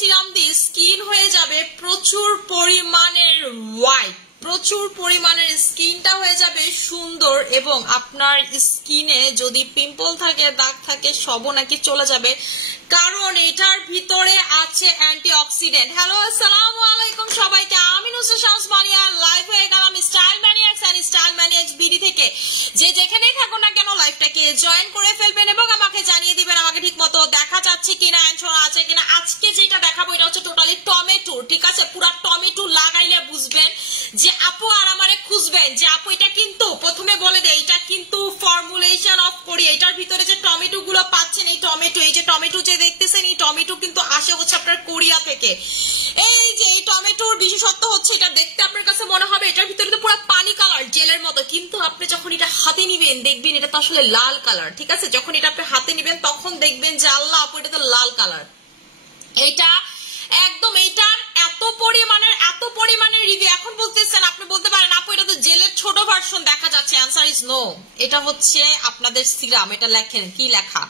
Serum দিয়ে skin হয়ে যাবে প্রচুর পরিমাণের হোয়াইট, প্রচুর পরিমাণের স্কিনটা হয়ে যাবে সুন্দর, এবং আপনার স্কিনে যদি পিম্পল থাকে, দাগ থাকে, সবও নাকি চলে যাবে, কারণ এটার ভিতরে আছে অ্যান্টিঅক্সিডেন্ট। হ্যালো, আসসালামু আলাইকুম সবাইকে, আমি নুসরাত শামস মানিয়া, লাইভ হয়ে গেলাম style maniacs and style maniacs BD থেকে। যে যেখানেই থাকো না কেন লাইভটাকে জয়েন করে ফেলবেন এবং আমাকে জানিয়ে দিবেন আমাকে ঠিক মতো দেখা যাচ্ছে কিনা, শোনা আছে কিনা। আজকে যেটা দেখাবো এটা হচ্ছে টোটালি টমেটো, ঠিক আছে? পুরা টমেটো লাগাইলে বুঝবেন যে আপু আর আমারে খুঁজবেন যে আপু এটা কিন্তু প্রথমে বলে দেয় এটা কিন্তু ফর্মুলেশন অফ কোরিয়া। এটার ভিতরে যে টমেটো গুলো পাচ্ছেন, এই যে টমেটো যে দেখতেছেন, এই টমেটো কিন্তু আসে হচ্ছে আপনার কোরিয়া থেকে। এই যে এই টমেটোর বিশেষত্ব হচ্ছে এটা দেখতে আপনার কাছে মনে হবে এটার ভিতরে তো পুরো পানি কালার, জেলের মতো, কিন্তু আপনি যখন এটা হাতে নিবেন দেখবেন এটা তো আসলে লাল কালার, ঠিক আছে? যখন এটা আপনি হাতে নিবেন তখন দেখবেন যে আল্লাহ আপু এটা তো লাল কালার। এটা একদম এইটার এত পরিমাণের রিভিউ। এখন বলতেছেন, আপনি বলতে পারেন আপু এটা তো জেলের ছোট ভার্সন দেখা যাচ্ছে। অ্যান্সার ইজ নো, এটা হচ্ছে আপনাদের সিরাম। এটা লেখেন কি লেখা,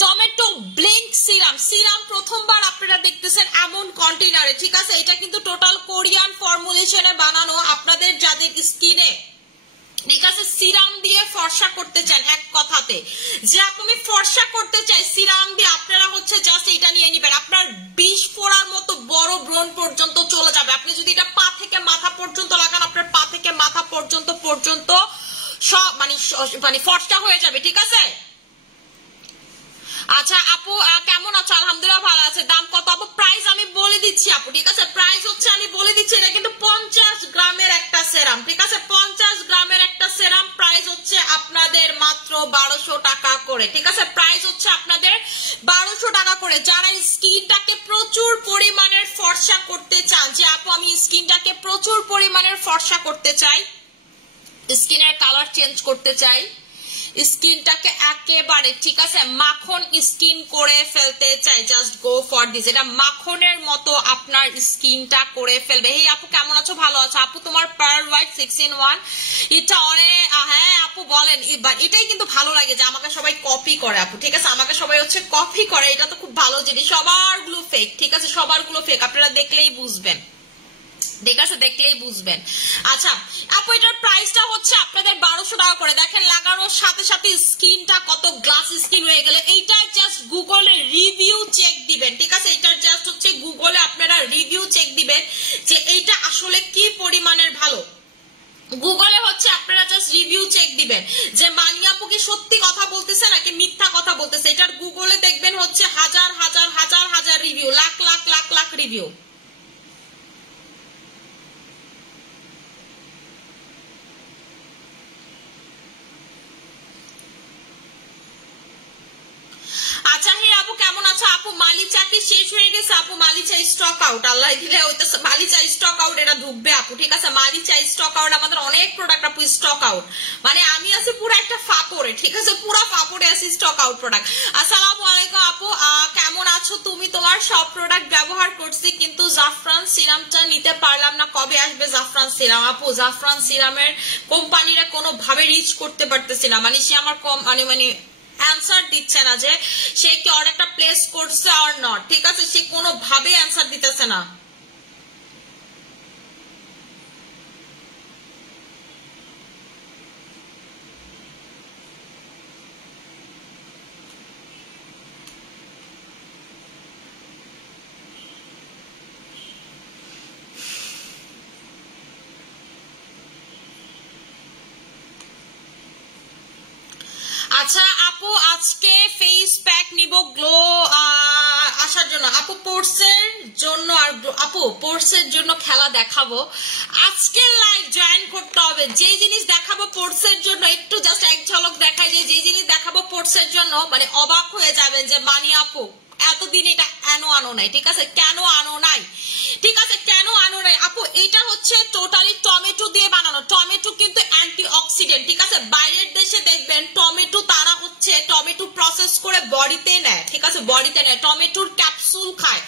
টমেটো ব্লেন্ড সিরাম। সিরাম প্রথমবার আপনারা দেখতেছেন এমন কন্টেনারে, ঠিক আছে? এটা কিন্তু টোটাল কোরিয়ান ফর্মুলেশনে বানানো। আপনাদের যাদের স্কিনে, ঠিক আছে, সিরাম দিয়ে ফর্সা করতে চান, এক কথাতে যে আপনি ফর্সা করতে চাই সিরাম দিয়ে, আপনারা হচ্ছে জাস্ট এটা নিয়ে নিবেন। আপনার 20 ফোড়ার মতো বড় ব্রণ পর্যন্ত চলে যাবে। আপনি যদি এটা পা থেকে মাথা পর্যন্ত লাগান, আপনার পা থেকে মাথা পর্যন্ত সব মানে ফর্সা হয়ে যাবে, ঠিক আছে? আচ্ছা আপু কেমন আছো? আলহামদুলিল্লাহ ভালো আছে। দাম কত আপু? প্রাইস আমি বলে দিচ্ছি আপু, ঠিক আছে? প্রাইস হচ্ছে আমি বলে দিচ্ছি, এটা কিন্তু 50 গ্রামের একটা সেরাম, ঠিক আছে? 50 গ্রামের একটা সেরাম প্রাইস হচ্ছে আপনাদের মাত্র 1200 টাকা করে, ঠিক আছে? প্রাইস হচ্ছে আপনাদের 1200 টাকা করে। যারা স্কিনটাকে প্রচুর পরিমাণের ফর্সা করতে চান, যে আপু আমি স্কিনটাকে প্রচুর পরিমাণের ফর্সা করতে চাই, স্কিনের কালার চেঞ্জ করতে চাই, স্কিনটাকে একেবারে, ঠিক আছে, মাখন স্কিন করে ফেলতে চাই, জাস্ট গো ফর দিস। এটা মাখনের মতো আপনার স্কিনটা করে ফেলবে। এই আপু কেমন আছো? ভালো আছো আপু? তোমার পার্ল হোয়াইট 6-in-1 এটা অনেক, হ্যাঁ আপু বলেন। এটাই কিন্তু ভালো লাগে যে আমাকে সবাই কপি করে আপু, ঠিক আছে? আমাকে সবাই হচ্ছে কপি করে, এটা তো খুব ভালো জিনিস। সবার গুলো ফেক, ঠিক আছে? সবার গুলো ফেক, আপনারা দেখলেই বুঝবেন, ঠিক আছে? দেখলেই বুঝবেন। আচ্ছা আপু এটার প্রাইসটা হচ্ছে আপনাদের 1200 টাকা করে। দেখেন লাগানোর সাথে সাথে স্কিনটা কত গ্লাস স্কিন হয়ে গেলে। এইটার জাস্ট গুগলে রিভিউ চেক দিবেন, ঠিক আছে? এটার জাস্ট হচ্ছে গুগলে আপনারা রিভিউ চেক দিবেন যে এইটা আসলে কি পরিমাণের ভালো। গুগলে হচ্ছে আপনারা জাস্ট রিভিউ চেক দিবেন যে মানিয়া আপু কি সত্যি কথা বলতেছে নাকি মিথ্যা কথা বলতেছে। এটার গুগলে দেখবেন হচ্ছে হাজার হাজার হাজার হাজার রিভিউ, লাখ লাখ লাখ লাখ রিভিউ। আচ্ছা হে আপু কেমন আছো আপু? মালিচা কি শেষ হয়ে গেছে আপু? মালিচা স্টক আউট, আল্লাহ দিলে হইতেছে মালিচা স্টক আউট, এটা ঢুকবে আপু, ঠিক আছে? মালিচা স্টক আউট, আমাদের অনেক প্রোডাক্ট আপু স্টক আউট, মানে আমি আছি পুরো একটা ফাপড়ে, ঠিক আছে? পুরো ফাপড়ে আছি স্টক আউট প্রোডাক্ট। আসসালামু আলাইকুম আপু, কেমন আছো তুমি? তোমার সব প্রোডাক্ট ব্যবহার করছি কিন্তু জাফরান সিরামটা নিতে পারলাম না, কবে আসবে জাফরান সিরাম? আপু জাফরান সিরামের কোম্পানিরা কোনোভাবে রিচ করতে পারতেছি না, মানে সে আমার মানে অ্যান্সার দিচ্ছে না যে সে কি অর্ডারটা প্লেস করছে অর নট, ঠিক আছে? সে কোনোভাবে অ্যান্সার দিতেছে না। আচ্ছা আপু আজকে ফেস প্যাক নিব গ্লো আসার জন্য, আপু পোর্সের জন্য, আর আপু পোর্সের জন্য খেলা দেখাবো। আজকে লাইভ জয়েন করতে হবে। যে জিনিস দেখাবো পোর্সের জন্য একটু জাস্ট এক ঝলক দেখাই, যে জিনিস দেখাবো পোর্সের জন্য মানে অবাক হয়ে যাবেন যে মানি আপু এতদিন এটা কেন আনো নাই, ঠিক আছে? কেন আনো নাই, ঠিক আছে? কেন আনো নাই আপু? এটা হচ্ছে টোটালি টমেটো দিয়ে বানানো। টমেটো কিন্তু অ্যান্টি অক্সিডেন্ট, ঠিক আছে? বাইরের দেশে দেখবেন টমেটো তারা হচ্ছে টমেটো প্রসেস করে বডিতে নেয়, ঠিক আছে? বডিতে নেয়, টমেটোর ক্যাপসুল খায়।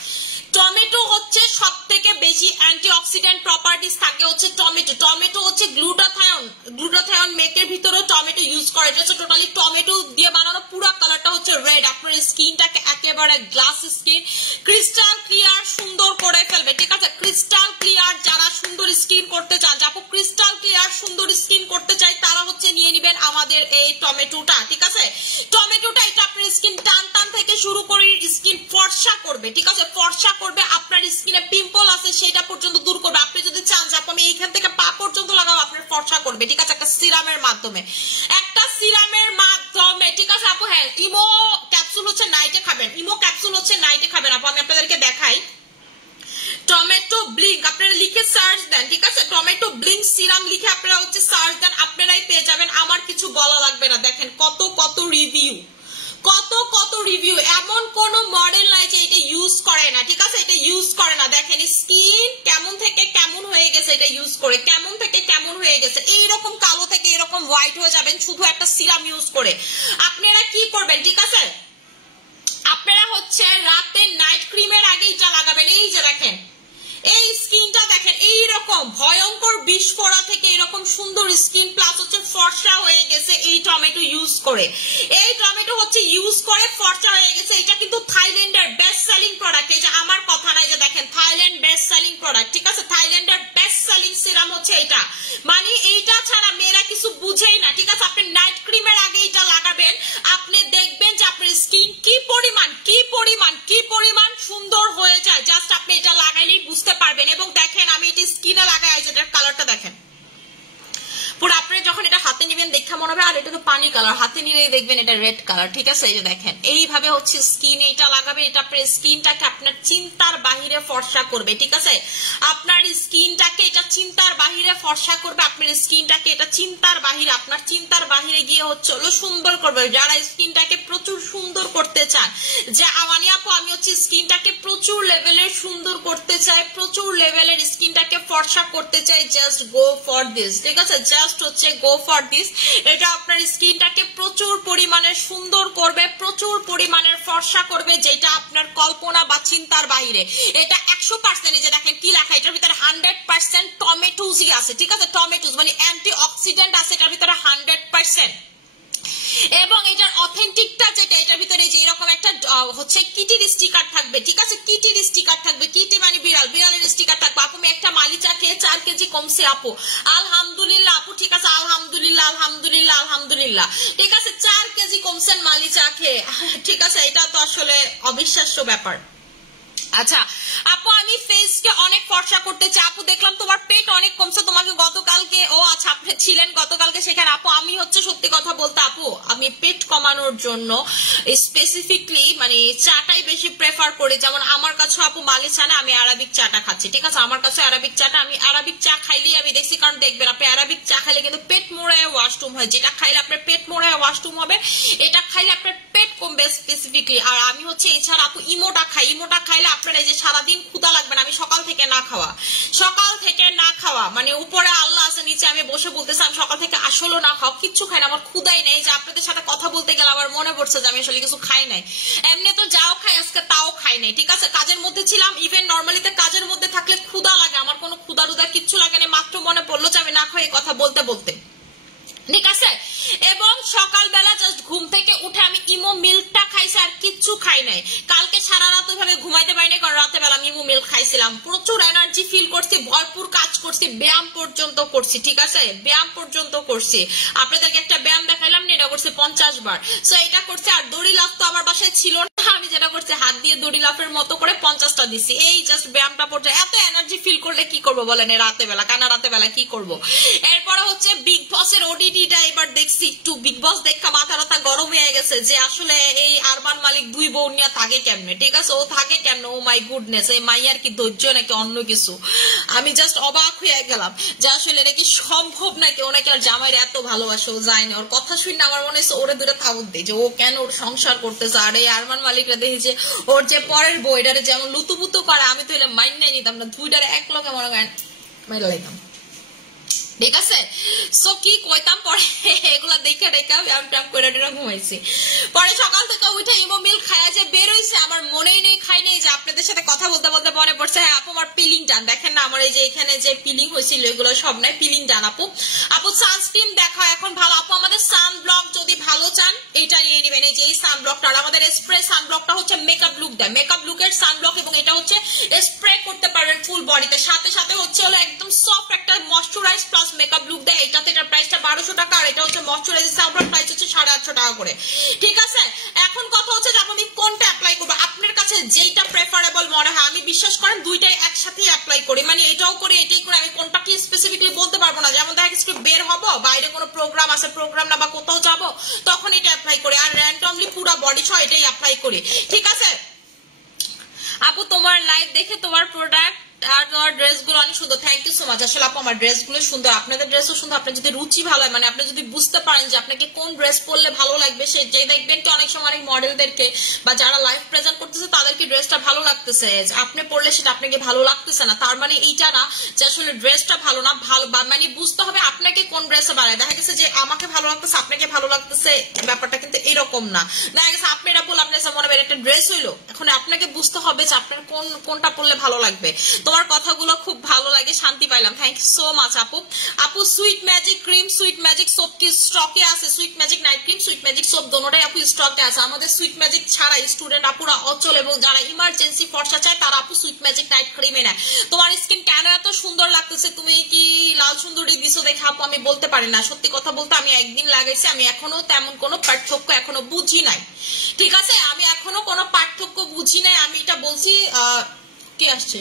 টমেটো হচ্ছে সব থেকে বেশি অ্যান্টিঅক্সিডেন্ট প্রপার্টিজ থাকে হচ্ছে টমেটো। টমেটো হচ্ছে গ্লুটাথায়ন মেকের ভিতরেও টমেটো ইউজ করে। এটা হচ্ছে টোটালি টমেটো দিয়ে বানানো, পুরো কালারটা হচ্ছে রেড। আপনার স্কিনটাকে একেবারে গ্লাস স্কিন, ক্রিস্টাল ক্লিয়ার সুন্দর করে ফেলবে। ঠিক আছে, ক্রিস্টাল ক্লিয়ার যারা সুন্দর স্কিন করতে চান, যাপু ক্রিস্টাল ক্লিয়ার সুন্দর স্কিন করতে চাই তারা হচ্ছে নিয়ে নেবেন আমাদের এই টমেটোটা। ঠিক আছে, টমেটোটা এটা আপনার স্কিন টান টান থেকে শুরু করে স্কিন ফর্সা করবে। ঠিক আছে, ফর্সা করবে, আপনার স্কিনে পিম্পল আছে সেটা পর্যন্ত দূর করবে। আপনি যদি চান যে আমি এইখান থেকে পা পর্যন্ত লাগাবো, আপনার ফর্সা করবে। ঠিক আছে, একটা সিরামের মাধ্যমে, একটা সিরামের মাধ্যমে। ঠিক আছে আপু, হ্যাঁ ইমো ক্যাপসুল হচ্ছে নাইটে খাবেন, ইমো ক্যাপসুল হচ্ছে নাইটে খাবেন আপু। আমি আপনাদেরকে দেখাই, টমেটো ব্লিঙ্ক আপনারা লিখে সার্চ দেন। ঠিক আছে, টমেটো ব্লিঙ্ক সিরাম লিখে আপনারা হচ্ছে সার্চ দেন, আপনারাই পেয়ে যাবেন, আমার কিছু বলা লাগবে না। দেখেন কত কত রিভিউ, কত কত রিভিউ, এমন কোন মডেল নাই যে এটা ইউজ করে না। ঠিক আছে, এটা ইউজ করে না। দেখেন স্কিন কেমন থেকে কেমন হয়ে গেছে, এটা ইউজ করে কেমন থেকে কেমন হয়ে গেছে, এইরকম কালো থেকে এরকম হোয়াইট হয়ে যাবেন শুধু একটা সিরাম ইউজ করে। আপনারা কি করবেন, ঠিক আছে, আপনারা হচ্ছে রাতে নাইট ক্রিমের আগে এটা লাগাবেন। এই যে দেখেন এই স্কিনটা দেখেন এইরকম ভয়ঙ্কর বিস্ফোরা থেকে এরকম সুন্দর স্কিন প্লাস হচ্ছে ফর্সা হয়ে গেছে এই টমেটো ইউজ করে। এই টমেটো হচ্ছে ইউজ করে ফর্সা হয়ে গেছে। এটা কিন্তু থাইল্যান্ডের বেস্ট সেলিং প্রোডাক্ট, এই যে আমার কথা নাই, যে দেখেন থাইল্যান্ড বেস্ট সেলিং প্রোডাক্ট। ঠিক আছে, থাইল্যান্ডের বেস্ট সেলিং সিরাম হচ্ছে এটা, মানে এইটা ছাড়া মেয়েরা কিছু বুঝেই না। ঠিক আছে, আপনি নাইট ক্রিমের আগে এটা লাগাবেন, আপনি দেখবেন যে আপনার স্কিন কি পরিমাণ কি পরিমাণ কি পরিমাণ সুন্দর হয়ে যায়। জাস্ট আপনি এটা লাগাইলেই বুঝতে পারবেন। এবং দেখেন আমি এটা স্কিনে লাগাই, এটার কালারটা দেখেন পুরো, আপনি যখন এটা হাতে নিবেন দেখা মনে হবে আর এটা তো পানি কালার, হাতে নিলে দেখবেন এটা রেড কালার। ঠিক আছে, এই যে দেখেন এইভাবে হচ্ছে স্কিনে এটা লাগাবে, এটা আপনার স্কিনটাকে আপনার চিন্তার বাহিরে ফর্সা করবে। ঠিক আছে, আপনার স্কিনটাকে এটা চিন্তার বাহিরে ফর্সা করবে, আপনার স্কিনটাকে এটা চিন্তার বাহিরে, আপনার চিন্তার বাহিরে গিয়ে হচ্ছে সুন্দর করবে। যারা স্কিনটাকে প্রচুর সুন্দর করতে চান, যে আমানি আপু আমি হচ্ছে স্কিনটাকে প্রচুর লেভেলের সুন্দর করতে চাই, প্রচুর লেভেলের স্কিনটাকে ফর্সা করতে চাই, জাস্ট গো ফর দিস। ঠিক আছে, জাস্ট হচ্ছে গো ফর দিস। এটা আপনার স্কিনটাকে প্রচুর পরিমাণে সুন্দর করবে, প্রচুর পরিমাণের ফর্সা করবে, যেটা আপনার কল্পনা বা চিন্তার বাইরে। এটা 100% যে দেখেন কি লেখা, এটার ভিতরে 100% টমেটোজই আছে। ঠিক আছে, টমেটোজ মানে অ্যান্টি অক্সিডেন্ট আছে এটার ভিতরে 100%। এবং এটার অথেন্টিকটা যেটা, এটার ভিতরে যে এরকম একটা হচ্ছে কিটির স্টিকার থাকবে। ঠিক আছে, কিটির স্টিকার থাকবে, কিটি মানে বিড়াল, বিড়ালের স্টিকার থাকবে। আপু আমি একটা মালিচা খেয়ে 4 কেজি কমছে আপু, আলহামদুলিল্লাহ আপু। ঠিক আছে, আলহামদুলিল্লাহ আলহামদুলিল্লাহ আলহামদুলিল্লাহ। ঠিক আছে, 4 কেজি কমছেন মালিচা খেয়ে। ঠিক আছে, এটা তো আসলে অবিশ্বাস্য ব্যাপার। আচ্ছা আপু আমি ফেসকে অনেক ফর্সা করতে চাই। আপু দেখলাম তোমার পেট অনেক কমছে, তোমাকে গতকালকে, ও আচ্ছা আপনি ছিলেন গতকালকে সেখানে। আপু আমি হচ্ছে সত্যি কথা বলতে আপু, আমি পেট কমানোর জন্য স্পেসিফিকলি মানে চাটাই বেশি প্রেফার করি। যেমন আমার কাছে আপু মালিচা না, আমি আরাবিক চাটা খাচ্ছি। ঠিক আছে, আমার কাছে আরাবিক চাটা, আমি আরাবিক চা খাইলেই আমি দেখছি, কারণ দেখবেন আপনি আরাবিক চা খাইলে কিন্তু পেট মোড়ায় ওয়াশরুম হয়, যেটা খাইলে আপনার পেট মোড়ায় ওয়াশরুম হবে, এটা খাইলে আপনার পেট কমবে স্পেসিফিকলি। আর আমি হচ্ছে এছাড়া আপু ইমোটা খাই, ইমোটা খাইলে আপনার এই যে সারাদিন ক্ষুধা লাগবে না। আমি সকাল থেকে না খাওয়া, সকাল থেকে না খাওয়া মানে উপরে আল্লাহ আছে নিচে আমি বসে বলতেছি আমি সকাল থেকে আসলে না খাওয়া, কিচ্ছু খাই না, আমার ক্ষুধাই নেই। যে আপনাদের সাথে কথা বলতে গেলে আমার মনে পড়ছে যে আমি আসলে কিছু খাই নাই, এমনি তো যাও খাই আজকে তাও খাই নাই। ঠিক আছে, কাজের মধ্যে ছিলাম, ইভেন নর্মালিতে কাজের মধ্যে থাকলে ক্ষুধা লাগে, আমার কোনো ক্ষুধা টুধা কিচ্ছু লাগে না, মাত্র মনে পড়লো যে আমি না খাই কথা বলতে বলতে। ঠিক আছে, এবং সকালবেলা জাস্ট ঘুম থেকে উঠে আমি ইমো মিল্কটা খাইছি, আর কিচ্ছু খাই নাই। কালকে সারা রাত ওইভাবে ঘুমাইতে পারিনি, কারণ রাতে বেলা আমি ইমো মিল্ক খাইছিলাম, প্রচুর এনার্জি ফিল করছি, ভরপুর কাজ করছি, ব্যায়াম পর্যন্ত করছি। ঠিক আছে, ব্যায়াম পর্যন্ত করছি, আপনাদেরকে একটা ব্যায়াম দেখাইলাম না, এটা করছে 50 বার। সো এটা করছে। আর দড়ি লাফ তো আমার বাসায় ছিল না, আমি যেটা করছি হাত দিয়ে দড়ি লাফের মতো করে 50টা দিছি। এই জাস্ট ব্যায়ামটা পড়ছে। এত এনার্জি ফিল করলে কি করবো বলেন রাতে বেলা, কানা রাতে বেলা কি করবো। এরপরে হচ্ছে বিগ বসের ওডিটিটা এবার দেখছি, একটু বিগ বস দেখা মাথা রাতা গরম হয়ে গেছে যে আসলে এই আরমান মালিক 2 বোন নিয়ে থাকে কেমনে। ঠিক আছে, ও থাকে কেমনে, ও মাই গুডনেস, এই মাইয়ার কি ধৈর্য নাকি অন্য কিছু। আমি জাস্ট অবাক হয়ে গেলাম যে আসলে এটা কি সম্ভব নাকি, ও নাকি আর জামাইয়ের এত ভালোবাসে, ও যায় না। ওর কথা শুনে আমার মনে হচ্ছে ওরে দূরে থাকুক দেয়, যে ও কেন ওর সংসার করতেছে। আর এই আরমান মালিকরা দেখি যে ওর যে পরের বইটারে যেমন লুতুপুতু করে, আমি তো এলে মাইন নাই নিতাম না, 2টারে এক লগে মনে করেন মাইরা লাইতাম। ঠিক আছে, সো কি কইতাম, পরে এগুলা দেখে রেখা ব্যায়াম ট্যাম করে ঘুমাইছি। পরে সকাল থেকে উঠে ইমো মিল্ক খাইয়া যে বের হইছে, আমার মনেই নেই খাই নেই যে আপনাদের আপনাদের সাথে কথা বলতে বলতে মনে পড়ছে, হ্যাঁ আপু আমার পিলিং ডান, দেখেন না আমার এই যে এখানে যে পিলিং হয়েছিল এগুলো সব নাই, পিলিং ডান আপু। আপু সানস্ক্রিন দেখা এখন ভালো আপু, আমাদের সানব্লক যদি ভালো চান এটা নিয়ে নেবেন, এই যে এই সানব্লকটা, আর আমাদের স্প্রে সানব্লকটা হচ্ছে মেকআপ লুক দেয়, মেকআপ লুকের সানব্লক, এবং এটা হচ্ছে স্প্রে করতে পারবেন ফুল বডিতে, সাথে সাথে হচ্ছে হলো একদম সফট একটা ময়শ্চারাইজ প্লাস মেকআপ লুক দেয়। এটাতে এটার প্রাইসটা 1200 টাকা, আর এটা হচ্ছে ময়শ্চারাইজ সানব্লক প্রাইস হচ্ছে 850 টাকা করে, ঠিক আছে। এখন কথা হচ্ছে যে আমি কোনটা অ্যাপ্লাই করবো, আপনার কাছে যেইটা প্রেফারেবল মনে হয়, আমি বিশ্বাস করেন দুইটাই একসাথেই অ্যাপ্লাই করি, মানে এটাও করি এটাই করি, আমি কোনটা কি স্পেসিফিকলি বলতে পারবো না। যেমন দেখা গেছে বের হবো, বাইরে কোনো প্রোগ্রাম আছে, প্রোগ্রাম না বা কোথাও যাবো, তখন এটা অ্যাপ্লাই করি, আর র্যান্ডমলি পুরো বডি সহ এটাই অ্যাপ্লাই করি, ঠিক আছে। আপু তোমার লাইভ দেখে তোমার প্রোডাক্ট আর তোমার ড্রেসগুলো অনেক সুন্দর, থ্যাংক ইউ সো মাচ। আসলে আপু আমার ড্রেসগুলো সুন্দর, আপনাদের ড্রেসও সুন্দর, আপনার যদি রুচি ভালো হয়, মানে আপনি যদি বুঝতে পারেন যে আপনাকে কোন ড্রেস পরলে ভালো লাগবে, সেটাই দেখবেন কি অনেক সময় অনেক মডেলদেরকে বা যারা লাইভ প্রেজেন্ট করতেছে তাদেরকে ড্রেসটা ভালো লাগতেছে, আপনি পরলে সেটা আপনাকে ভালো লাগতেছে না, তার মানে এইটা না যে আসলে ড্রেসটা ভালো না, ভালো মানে বুঝতে হবে আপনাকে কোন ড্রেসে বানায়। দেখা গেছে যে আমাকে ভালো লাগতেছে আপনাকে ভালো লাগতেছে, ব্যাপারটা কিন্তু এরকম না। দেখা গেছে আপনি এটা বললে আপনার মনে হয় একটা ড্রেস হইলো, এখন আপনাকে বুঝতে হবে যে আপনার কোনটা পরলে ভালো লাগবে। তোমার কথাগুলো খুব ভালো লাগে, শান্তি পাইলাম, থ্যাংক ইউ সো মাচ আপু। আপু sweet magic cream, sweet magic soap কি স্টকে আছে? Sweet magic night cream, sweet magic soap দোনোটাই আপু স্টকে আছে। আমাদের সুইট ম্যাজিক ছাড়া স্টুডেন্ট আপুরা অচল এবং যারা ইমার্জেন্সি ফর্সা চায় তারা আপু সুইট ম্যাজিক নাইট ক্রিমে নেয়। তোমার স্কিন কেন এত সুন্দর লাগতেছে, তুমি কি লাল সুন্দরী দিছো দেখে আপু আমি বলতে পারি না, সত্যি কথা বলতে আমি একদিন লাগাইছি, আমি এখনো তেমন কোনো পার্থক্য এখনো বুঝি নাই, ঠিক আছে, আমি এখনো কোনো পার্থক্য বুঝি নাই। আমি এটা বলছি কি আসছে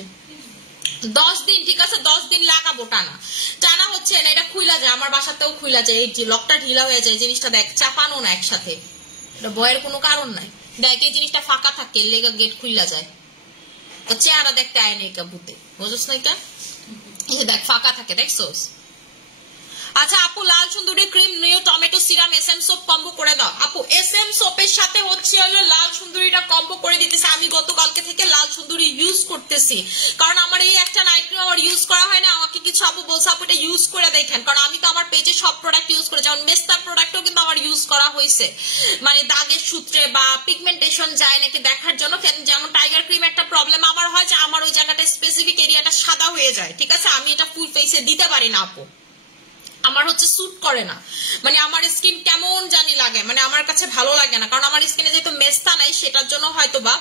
10 দিন, ঠিক আছে 10 দিন লাগাবো, টানা টানা হচ্ছে না, এটা খুইলা যায়, আমার বাসাতেও খুইলা যায়, এই যে লকটা ঢিলা হয়ে যায়, জিনিসটা দেখ চাপানো না একসাথে, এটা ভয়ের কোনো কারণ নাই, দেখ এই জিনিসটা ফাঁকা থাকে লেগা গেট খুইলা যায়, তো চেহারা দেখতে আয় না একা ভূতে, বুঝছ না কা, এই যে দেখ ফাঁকা থাকে, দেখছোস। আচ্ছা আপু লাল সুন্দরী cream new tomato serum SM soap combo করে দাও। আপু এসএম সোপের সাথে হচ্ছে হলো লাল সুন্দরীটা কম্বো করে দিতেছে, আমি গতকালকে থেকে লাল সুন্দরী ইউজ করতেছি, কারণ আমার এই একটা নাইট ক্রিম আমার ইউজ করা হয় না, আমাকে কিছু আপু বলছে আপু এটা ইউজ করে দেখেন, কারণ আমি তো আমার পেজে সব প্রোডাক্ট ইউজ করে, যেমন মেস্তা প্রোডাক্টও কিন্তু আমার ইউজ করা হয়েছে, মানে দাগের সূত্রে বা পিগমেন্টেশন যায় নাকি দেখার জন্য। যেমন টাইগার ক্রিম একটা প্রবলেম আমার হয় যে আমার ওই জায়গাটা স্পেসিফিক এরিয়াটা সাদা হয়ে যায়, ঠিক আছে, আমি এটা ফুল ফেসে দিতে পারি না আপু, আমার হচ্ছে স্যুট করে না, মানে আমার স্কিন কেমন জানি লাগে, মানে আমার কাছে ভালো লাগে না, কারণ আমার স্কিনে যেহেতু মেস্তা নাই সেটার জন্য হয়তো বা।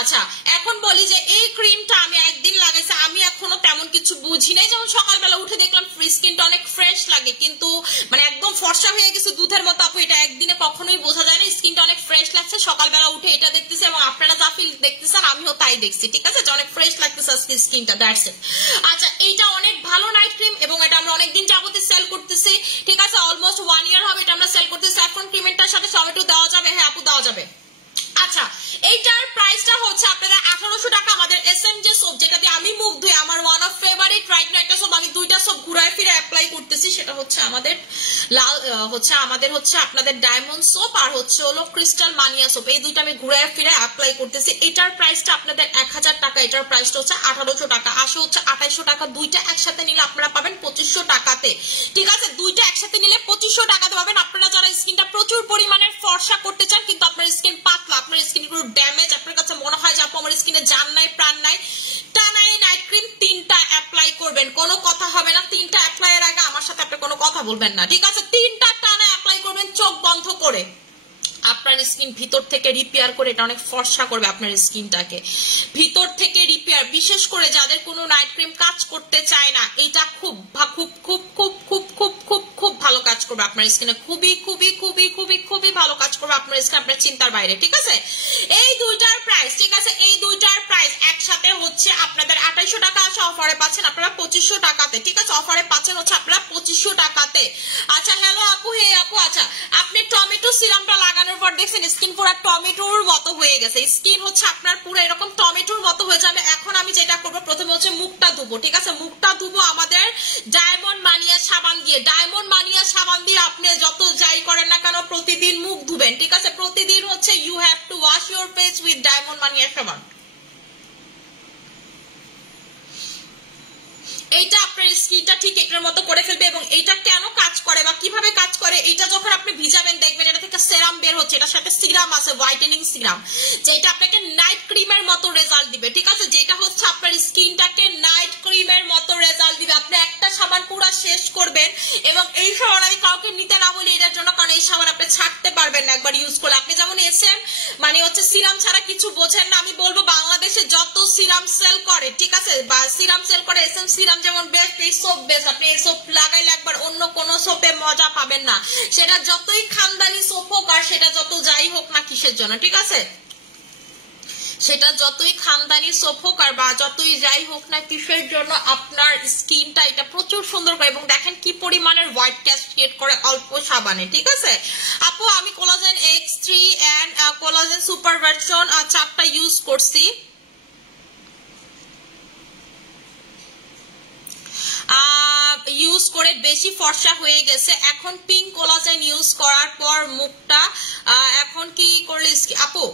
আচ্ছা এখন বলি যে এই ক্রিমটা আমি একদিন লাগাইছি, আমি এখনো তেমন কিছু বুঝি নাই, যেমন সকালবেলা উঠে দেখলাম স্কিনটা অনেক ফ্রেশ লাগে, কিন্তু মানে একদম ফর্সা হয়ে গেছে দুধের মতো আপু, এটা একদিনে কখনোই বোঝা যায় না, স্কিনটা অনেক ফ্রেশ লাগছে, সকালবেলা উঠে এটা দেখতেছি এবং আপনারা যা ফিল দেখতেছেন আমিও তাই দেখছি, ঠিক আছে, যে অনেক ফ্রেশ লাগতেছে আজকে স্কিনটা, দ্যাটস ইট। আচ্ছা এইটা অনেক ভালো নাইট ক্রিম এবং এটা আমরা অনেকদিন যাবতীয় সেল করতেছি, ঠিক আছে, অলমোস্ট 1 ইয়ার হবে এটা আমরা সেল করতেছি। স্যাফরন ক্রিমেরটার সাথে টমেটো দেওয়া যাবে, হ্যাঁ আপু দেওয়া যাবে। আচ্ছা এইটার প্রাইসটা হচ্ছে আপনাদের 1800 টাকা। আমাদের এসএম যে সোপ যেটা দিয়ে আমি মুখ ধুই, আমার one of favourite right now একটা সোপ, আমি দুইটা সোপ ঘুরায় ফিরে অ্যাপ্লাই করতেছি, সেটা হচ্ছে আমাদের লাল হচ্ছে আপনাদের ডায়মন্ড সোপ আর হচ্ছে হলো ক্রিস্টাল মানিয়া সোপ, এই দুইটা আমি ঘুরায় ফিরে অ্যাপ্লাই করতেছি। এটার প্রাইসটা আপনাদের 1000 টাকা, এটার প্রাইসটা হচ্ছে 1800 টাকা, আসে হচ্ছে 2800 টাকা, দুইটা একসাথে নিলে আপনারা পাবেন 2500 টাকাতে, ঠিক আছে, দুইটা একসাথে নিলে 2500 টাকাতে পাবেন। আপনারা যারা স্কিনটা প্রচুর পরিমাণে ফর্সা করতে চান কিন্তু আপনার স্কিন পাতলা, আপনার স্কিন পুরো ড্যামেজ, আপনার কাছে মনে হয় যে আপু আমার স্কিনে জান নাই প্রাণ নাই, টানা এই নাইট ক্রিম 3টা অ্যাপ্লাই করবেন, কোনো কথা হবে না, 3টা অ্যাপ্লাইয়ের আগে আমার সাথে আপনি কোনো কথা বলবেন না, ঠিক আছে, 3টা টানা অ্যাপ্লাই করবেন চোখ বন্ধ করে, আপনার স্কিন ভিতর থেকে রিপেয়ার করে, এটা অনেক ফর্সা করবে আপনার স্কিনটাকে ভিতর থেকে রিপেয়ার, বিশেষ করে যাদের কোনো নাইট ক্রিম কাজ করতে চায় না, এটা খুব খুব খুব খুব খুব খুব খুব খুব ভালো কাজ করবে আপনার স্কিনে, খুবই খুবই খুবই খুবই খুবই ভালো কাজ করবে আপনার স্কিন, আপনার চিন্তার বাইরে, ঠিক আছে। এই দুইটার প্রাইস, ঠিক আছে, এই দুইটার প্রাইস একসাথে হচ্ছে আপনাদের 2800 টাকা, আছে অফারে পাচ্ছেন আপনারা 2500 টাকাতে, ঠিক আছে, অফারে পাচ্ছেন হচ্ছে আপনারা 2500 টাকাতে। আচ্ছা হ্যালো আপু, হে আপু, আচ্ছা আপনি টমেটো সিরামটা লাগানোর পর দেখছেন স্কিন পুরো টমেটোর মতো হয়ে গেছে, স্কিন হচ্ছে আপনার পুরো এরকম টমেটোর মতো হয়ে যাবে। এখন আমি যেটা করবো প্রথমে হচ্ছে মুখটা ধুবো, ঠিক আছে, মুখটা ধুবো আমাদের ডায়মন্ড মানিয়া সাবান দিয়ে, ডায়মন্ড মানিয়া সাবান দিয়ে আপনি যত যাই করেন না কেন প্রতিদিন মুখ ধুবেন, ঠিক আছে, প্রতিদিন হচ্ছে you have to wash your face with diamond mania সাবান। এইটা আপনার স্কিনটা ঠিক এটার মতো করে ফেলবে। এবং এইটা কেন কাজ করে বা কিভাবে কাজ করে, এটা যখন আপনি ভিজাবেন দেখবেন এটা থেকে সেরাম বের হচ্ছে, এটার সাথে সিরাম আছে, হোয়াইটেনিং সিরাম, যেটা আপনাকে নাইট ক্রিমের মতো রেজাল্ট দিবে। ঠিক আছে, যেটা হচ্ছে আপনার স্কিনটাকে নাইট ক্রিমের মতো রেজাল্ট দিবে। আপনি একটা সাবান পুরো শেষ করবেন, এবং এই সাবান আমি কাউকে নিতে না বলি এটার জন্য, কারণ এই সাবান আপনি ছাড়তে পারবেন না একবার ইউজ করলে। আপনি যেমন এসএম মানে হচ্ছে সিরাম ছাড়া কিছু বোঝেন না, আমি বলবো বাংলাদেশে যত সিরাম সেল করে, ঠিক আছে, বা সিরাম সেল করে এসএম সিরাম যেমন বেস্ট, এই সোপ বেস্ট। আপনি এই সোপ লাগাইলে একবার অন্য কোন সোপে মজা পাবেন না, সেটা যতই খানদানি সোপ হোক আর সেটা যত যাই হোক না কিসের জন্য, ঠিক আছে, সেটা যতই খানদানি সোপ হোক আর বা যতই যাই হোক না কিসের জন্য, আপনার স্কিনটা এটা প্রচুর সুন্দর করে। এবং দেখেন কি পরিমাণের হোয়াইট ক্যাস্ট ক্রিয়েট করে অল্প সাবানে। ঠিক আছে আপু, আমি collagen X3 and collagen super version 4টা ইউজ করছি। ইউজ করে বেশি ফর্সা হয়ে গেছে। এখন পিঙ্ক কোলাজেন ইউজ করার পর মুখটা এখন কি করলে আপু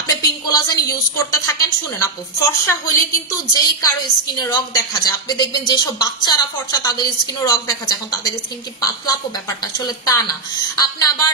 আপনি পিঙ্ক কোলাজেন ইউজ করতে থাকেন। শুনেন আপু, ফর্সা হলে কিন্তু যেই কারো স্কিনে রগ দেখা যায়, আপনি দেখবেন যেসব বাচ্চারা ফর্সা তাদের স্কিনে রগ দেখা যায়, এখন তাদের স্কিন কি পাতলা আপু? ব্যাপারটা আসলে তা না। আপনি আবার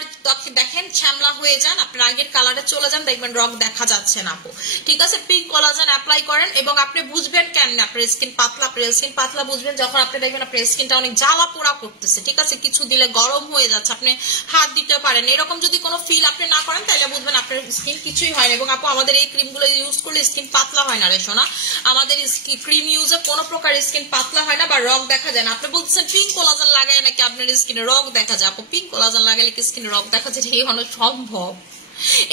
দেখেন শ্যামলা হয়ে যান, আপনার আগের কালারে চলে যান, দেখবেন রগ দেখা যাচ্ছে না আপু। ঠিক আছে, পিঙ্ক কোলাজেন অ্যাপ্লাই করেন এবং আপনি বুঝবেন কেন আপনার স্কিন পাতলা। আপনার স্কিন পাতলা বুঝবেন যখন আপনি দেখবেন আপনার স্কিনটা অনেক জ্বালা পোড়া করতেছে, ঠিক আছে, কিছু দিলে গরম হয়ে যাচ্ছে, আপনি হাত দিতে পারেন, এরকম যদি কোনো ফিল আপনি না করেন তাহলে বুঝবেন আপনার স্কিন কিছুই হয় না। এবং আপু আমাদের এই ক্রিমগুলো ইউজ করলে স্কিন পাতলা হয় না রে সোনা, আমাদের ক্রিম ইউজে কোনো প্রকার স্কিন পাতলা হয় না বা রগ দেখা যায় না। আপনি বলছেন পিঙ্ক কোলাজেন লাগায় নাকি আপনার স্কিনে রগ দেখা যায়। আপু পিঙ্ক কোলাজেন লাগালে কি স্কিনে রগ দেখা যায়? এই হলো সম্ভব?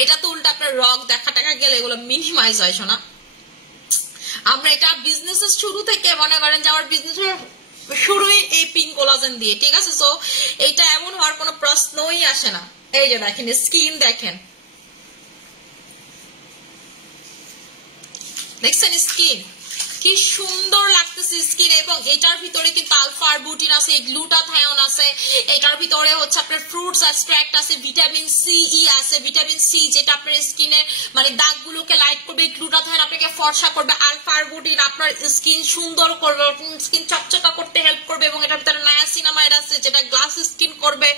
এটা তো উল্টা আপনার রগ দেখা টাকা গেলে এগুলো মিনিমাইজ হয় সোনা। আমরা এটা বিজনেসের শুরু থেকে মনে করেন যে আমার বিজনেসের শুরুই এই পিঙ্ক কোলাজেন দিয়ে, ঠিক আছে। সো এটা এমন হওয়ার কোনো প্রশ্নই আসে না। এই যে দেখেন স্কিন, দেখেন দেখছেন স্কিন কি সুন্দর লাগতেছে স্কিন। এবং এটার ভিতরে কিন্তু আলফা আরবুটিন আছে, গ্লুটাথায়ন আছে, এটার ভিতরে হচ্ছে আপনার ফ্রুটস এক্সট্রাক্ট আছে, ভিটামিন সি ই আছে, ভিটামিন সি যেটা আপনার স্কিনে মানে দাগগুলোকে লাইট করবে, গ্লুটাথায়ন আপনাকে ফর্সা করবে, আলফা আরবুটিন আপনার স্কিন সুন্দর করবে, স্কিন চকচকা করতে হেল্প করবে, এবং এটার ভিতরে নায়াসিনামাইড আছে যেটা গ্লাস স্কিন করবে,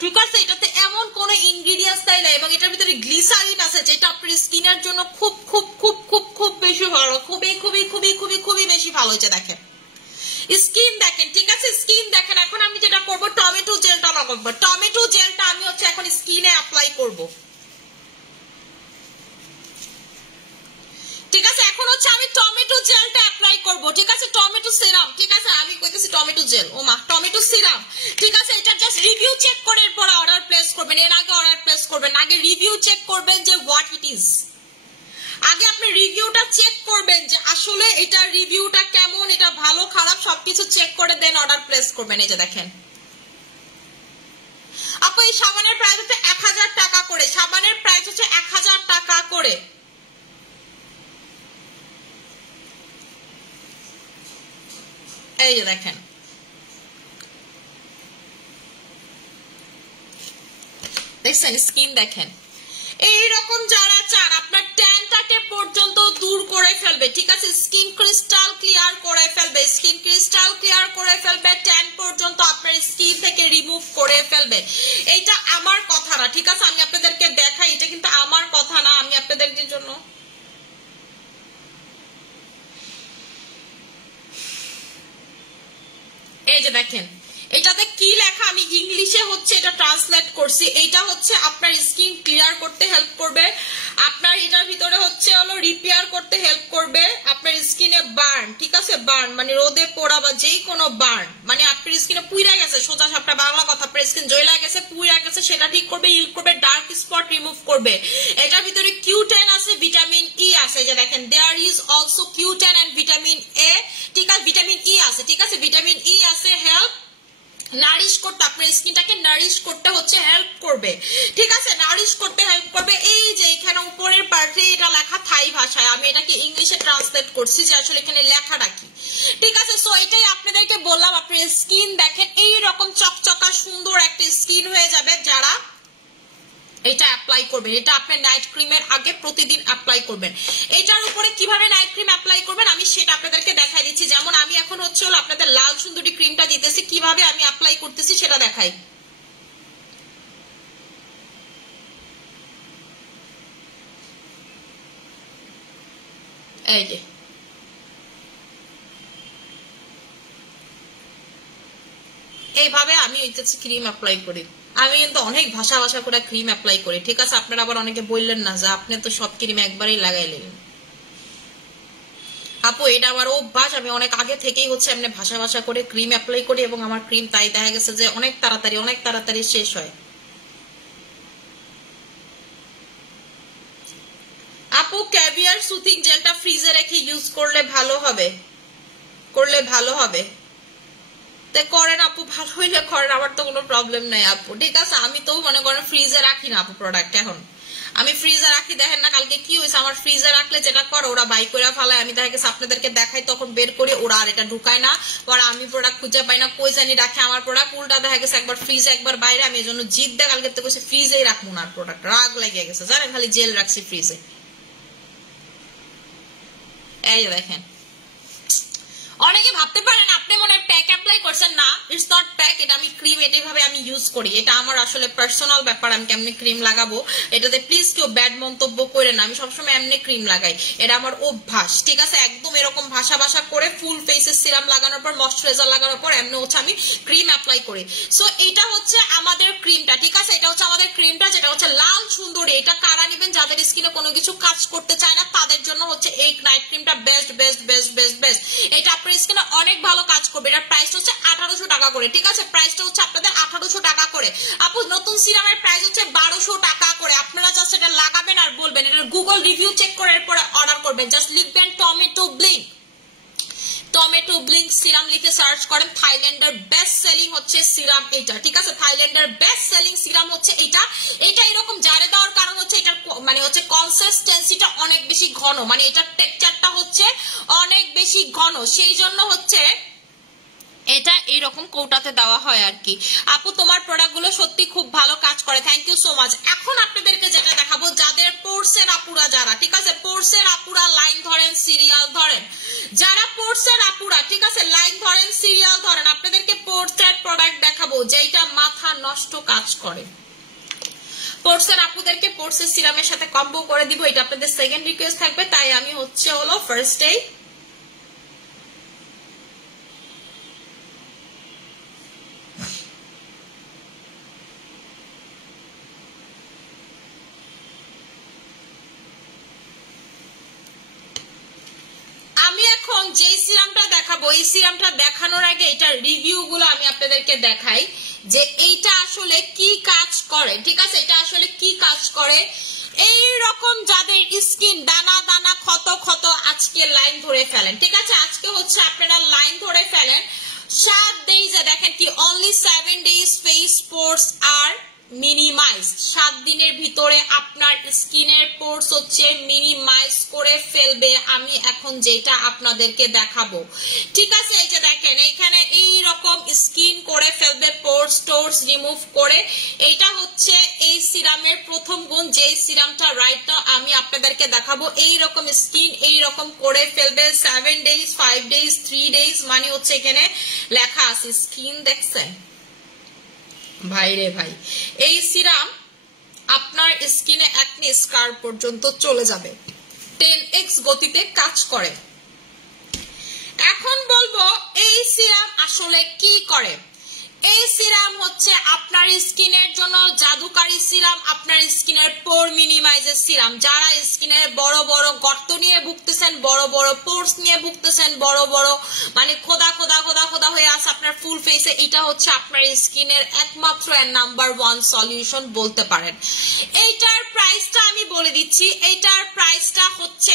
ঠিক আছে। এটাতে এমন কোন ইনগ্রেডিয়েন্টস তাই না। এবং এটার ভিতরে গ্লিসারিন আছে যেটা আপনার স্কিনের জন্য খুব খুব খুব খুব খুব বেশি ভালো, খুবই খুবই খুবই খুবই খুবই বেশি ভালো হয়েছে। দেখেন স্কিন দেখেন, ঠিক আছে, স্কিন দেখেন। এখন আমি যেটা করবো টমেটো জেলটা লাগাবো, টমেটো জেলটা আমি হচ্ছে এখন স্কিনে অ্যাপ্লাই করব, ঠিক আছে। এখন হচ্ছে আমি টমেটো জেলটা অ্যাপ্লাই করব, ঠিক আছে, টমেটো সিরাম, ঠিক আছে, আমি কইতেছি টমেটো জেল, ও মা টমেটো সিরাম, ঠিক আছে। এটা জাস্ট রিভিউ চেক করে এরপর অর্ডার প্লেস করবেন, এর আগে অর্ডার প্লেস করবেন, আগে রিভিউ চেক করবেন যে হোয়াট ইট ইজ, আগে আপনি রিভিউটা চেক করবেন যে আসলে এটা রিভিউটা কেমন, এটা ভালো খারাপ সবকিছু চেক করে দেন অর্ডার প্লেস করবেন। এই যে দেখেন আপু, এই সাবানের প্রাইস হচ্ছে 1000 টাকা করে, সাবানের প্রাইস হচ্ছে 1000 টাকা করে। এই যে দেখেন দেখছেন স্কিন দেখেন। এইরকম যারা চান আপনার ট্যানটাকে পর্যন্ত দূর করে ফেলবে, ঠিক আছে, স্কিন ক্রিস্টাল ক্লিয়ার করে ফেলবে, স্কিন ক্রিস্টাল ক্লিয়ার করে ফেলবে, ট্যান পর্যন্ত আপনার স্কিন থেকে রিমুভ করে ফেলবে। এইটা আমার কথা না, ঠিক আছে, আমি আপনাদেরকে দেখাই, এটা কিন্তু আমার কথা না, আমি আপনাদের জন্য এই যে দেখেন এটাতে কি লেখা, আমি ইংলিশে হচ্ছে এটা ট্রান্সলেট করছি। এইটা হচ্ছে আপনার স্কিন ক্লিয়ার করতে হেল্প করবে, আপনার এটার ভিতরে হচ্ছে হলো রিপেয়ার করতে হেল্প করবে, আপনার স্কিনে বার্ন, ঠিক আছে, বার্ন মানে রোদে পোড়া বা যেই কোনো বার্ন, মানে আপনার স্কিনে পুইরা গেছে, সোজা সাপটা বাংলা কথা, আপনার স্কিন জ্বলা গেছে, পুইরা গেছে, সেটা ঠিক করবে, হিল করবে, ডার্ক স্পট রিমুভ করবে। এটার ভিতরে Q10 আছে, ভিটামিন ই আছে, যে দেখেন there is also Q10 and vitamin A, ঠিক আছে, ভিটামিন ই আছে, ঠিক আছে, ভিটামিন ই আছে, হেল্প নারিশ করতে, আপনার স্কিনটাকে নারিশ করতে হচ্ছে হেল্প করবে, ঠিক আছে, নারিশ করতে হেল্প করবে। এই যে এখানে উপরের পার্টে এটা লেখা থাই ভাষায়, আমি এটাকে ইংলিশে ট্রান্সলেট করছি যে আসলে এখানে লেখাটা কি, ঠিক আছে। সো এটাই আপনাদেরকে বললাম, আপনার স্কিন দেখেন এই রকম চকচকা সুন্দর একটা স্কিন হয়ে যাবে যারা এটা অ্যাপ্লাই করবেন। এটা আপনি নাইট ক্রিমের আগে প্রতিদিন অ্যাপ্লাই করবেন। এটার উপরে কিভাবে নাইট ক্রিম অ্যাপ্লাই করবেন আমি সেটা আপনাদেরকে দেখাই দিচ্ছি। যেমন আমি এখন হচ্ছে হলো আপনাদের লাল সুন্দরী ক্রিমটা দিতেছি, কিভাবে আমি অ্যাপ্লাই করতেছি সেটা দেখাই। এই যে এইভাবে আমি ক্রিম অ্যাপ্লাই করি। আমি কিন্তু অনেক ভাষা ভাষা করে ক্রিম অ্যাপ্লাই করি, ঠিক আছে? আপনারা আবার অনেকে বললেন না যে আপনি তো সব ক্রিম একবারই লাগাইলেন। আপু এটা আমার অভ্যাস, আমি অনেক আগে থেকেই হচ্ছে এমনি ভাষা ভাষা করে ক্রিম অ্যাপ্লাই করি এবং আমার ক্রিম তাই দেখা গেছে যে অনেক তাড়াতাড়ি শেষ হয়। আপু ক্যাভিয়ার সুথিং জেলটা ফ্রিজে রেখে ইউজ করলে ভালো হবে? করেন আপু, ভালো হইলে করেন, আমার তো কোনো প্রবলেম নাই আপু, ঠিক আছে? আমি তো মনে করেন ফ্রিজে রাখি না আপু প্রোডাক্ট। এখন আমি ফ্রিজে রাখি, দেখেন না কালকে কি হয়েছে, আমার ফ্রিজে রাখলে যেটা করে ওরা বাই করে ফেলায়, আমি দেখা গেছে আপনাদেরকে দেখাই তখন বের করে ওরা আর এটা ঢুকায় না, পরে আমি প্রোডাক্ট খুঁজে পাই না, কই জানি রাখে আমার প্রোডাক্ট। উল্টা দেখা গেছে একবার ফ্রিজে একবার বাইরে, আমি এই জন্য জিদ দেয় কালকে তো কইছে ফ্রিজেই রাখবো না প্রোডাক্ট, রাগ লাগিয়ে গেছে জানেন, খালি জেল রাখছি ফ্রিজে। এই দেখেন, অনেকে ভাবতে পারেন আপনি মনে হয় প্যাক অ্যাপ্লাই করছেন, না ইটস নট প্যাক, এটা আমি ক্রিম এটাইভাবে আমি ইউজ করি, এটা আমার আসলে পার্সোনাল ব্যাপার, আমি কেমনি ক্রিম লাগাবো এটাতে প্লিজ কেউ ব্যাড মন্তব্য করে না, আমি সবসময় এমনি ক্রিম লাগাই, এটা আমার অভ্যাস, ঠিক আছে? একদম এরকম ভাষা ভাষা করে ফুল ফেসে সিরাম লাগানোর পর ময়শ্চারাইজার লাগানোর পর এমনি হচ্ছে আমি ক্রিম অ্যাপ্লাই করি। সো এটা হচ্ছে আমাদের ক্রিমটা, ঠিক আছে? এটা হচ্ছে আমাদের ক্রিমটা যেটা হচ্ছে লাল সুন্দরী। এটা কারা নেবেন? যাদের স্কিনে কোনো কিছু কাজ করতে চায় না তাদের জন্য হচ্ছে এই নাইট ক্রিমটা best best best best best. এটা আপনার স্কিনে অনেক ভালো কাজ করবে। এটার প্রাইসটা হচ্ছে 1800 টাকা করে, ঠিক আছে? প্রাইসটা হচ্ছে আপনাদের 1800 টাকা করে। আপু নতুন সিরামের প্রাইস হচ্ছে 1200 টাকা করে। আপনারা জাস্ট এটা লাগাবেন আর বলবেন, এটার গুগল রিভিউ চেক করে এরপরে অর্ডার করবেন। জাস্ট লিখবেন টমেটো ব্লিঙ্ক সিরাম লিখে সার্চ করেন, থাইল্যান্ডের বেস্ট সেলিং হচ্ছে সিরাম এটা, ঠিক আছে? থাইল্যান্ডের বেস্ট সেলিং সিরাম হচ্ছে এটা। এটা এরকম জারে দেওয়ার কারণ হচ্ছে এটার মানে হচ্ছে কনসিস্টেন্সিটা অনেক বেশি ঘন, মানে এটার টেক্সচারটা হচ্ছে অনেক বেশি ঘন, সেই জন্য হচ্ছে এটা এইরকম কৌটাতে দেওয়া হয় আর কি। আপু তোমার প্রোডাক্ট গুলো সত্যি খুব ভালো কাজ করে, থ্যাংক ইউ সো মাচ। এখন আপনাদেরকে যেটা দেখাবো, যাদের পোর্সের আপুরা যারা, ঠিক আছে? পোর্সের আপুরা লাইন ধরেন সিরিয়াল ধরেন, যারা পোর্সের আপুরা, ঠিক আছে, লাইন ধরেন সিরিয়াল ধরেন, আপনাদেরকে পোর্সের প্রোডাক্ট দেখাবো যেটা মাথা নষ্ট কাজ করে। পোর্সের আপুদেরকে পোর্সের সিরামের সাথে কম্বো করে দিব, এটা আপনাদের সেকেন্ড রিকোয়েস্ট থাকবে, তাই আমি হচ্ছে হলো ফার্স্টেই যে সিরামটা দেখাবো, এই সিরামটা দেখানোর আগে এটার রিভিউ গুলো আমি আপনাদেরকে দেখাই যে এইটা আসলে কি কাজ করে, ঠিক আছে? এটা আসলে কি কাজ করে। এই রকম যাদের স্কিন দানা দানা ক্ষত ক্ষত আজকে লাইন ধরে ফেলেন, ঠিক আছে? আজকে হচ্ছে আপনারা লাইন ধরে ফেলেন 7 ডেজে, দেখেন কি অনলি 7 ডেজ ফেস পোর্স আর মিনিমাইজ, 7 দিনের ভিতরে আপনার স্কিনের পোর্স হচ্ছে মিনিমাইজ করে ফেলবে আমি এখন যেটা আপনাদেরকে দেখাবো, ঠিক আছে? এই যে দেখেন এখানে এই রকম স্কিন করে ফেলবে, পোর্স টোর্স রিমুভ করে। এইটা হচ্ছে এই সিরামের প্রথম গুণ, যেই সিরামটা রাইট নাও আমি আপনাদেরকে দেখাবো, এই রকম স্কিন এই রকম করে ফেলবে 7 ডেজ 5 ডেজ 3 ডেজ, মানে হচ্ছে এখানে লেখা আছে স্কিন, দেখছেন ভাই রে ভাই, এই সিরাম আপনার স্কিনে একনি স্কার পর্যন্ত চলে যাবে, 10x গতিতে কাজ করে। এখন বলবো এই সিরাম আসলে কি করে। এই সিরাম হচ্ছে আপনার স্কিনের জন্য জাদুকারী সিরাম, আপনার স্কিনের পোর মিনিমাইজের সিরাম। যারা স্কিনের বড় বড় গর্ত নিয়ে ভুগতেছেন, বড় বড় পোর্স নিয়ে ভুগতেছেন, বড় বড় মানে খোদা খোদা খোদা খোদা হয়ে আছে আপনার ফুল ফেসে, এটা হচ্ছে আপনার স্কিনের একমাত্র নাম্বার 1 সলিউশন বলতে পারেন। এইটার প্রাইসটা আমি বলে দিচ্ছি, এইটার প্রাইসটা হচ্ছে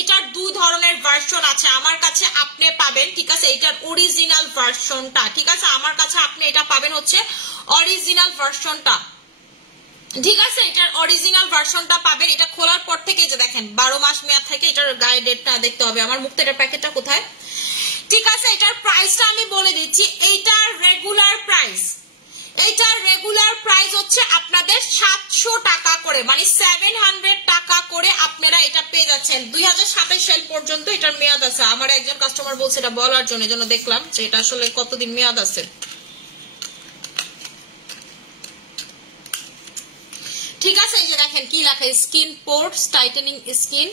এটার 2 ধরনের ভার্সন আছে আমার কাছে, আপনি পাবেন, ঠিক আছে? এটার অরিজিনাল ভার্সনটা, ঠিক আছে? আমার কাছে আপনি এটা পাবেন হচ্ছে অরিজিনাল ভার্সনটা, ঠিক আছে? এটার অরিজিনাল ভার্সনটা পাবেন। এটা খোলার পর থেকে যে দেখেন 12 মাস মেয়াদ থাকে, এটার গায়ে ডেটটা দেখতে হবে, আমার মুখতে এটার প্যাকেটটা কোথায়, ঠিক আছে? এটার প্রাইসটা আমি বলে দিচ্ছি, এইটার রেগুলার প্রাইস এইটার রেগুলার প্রাইস হচ্ছে আপনাদের 700 টাকা করে, মানে 700 টাকা করে আপনারা এটা পেয়ে যাচ্ছেন। 2027 সাল পর্যন্ত এটার মেয়াদ আছে। আমার একজন কাস্টমার বলছে এটা বলার জন্য, এজন্য দেখলাম যে এটা আসলে কতদিন মেয়াদ আছে। ঠিক আছে, এই যে দেখেন কি লেখা, স্কিন পোর্স টাইটেনিং স্কিন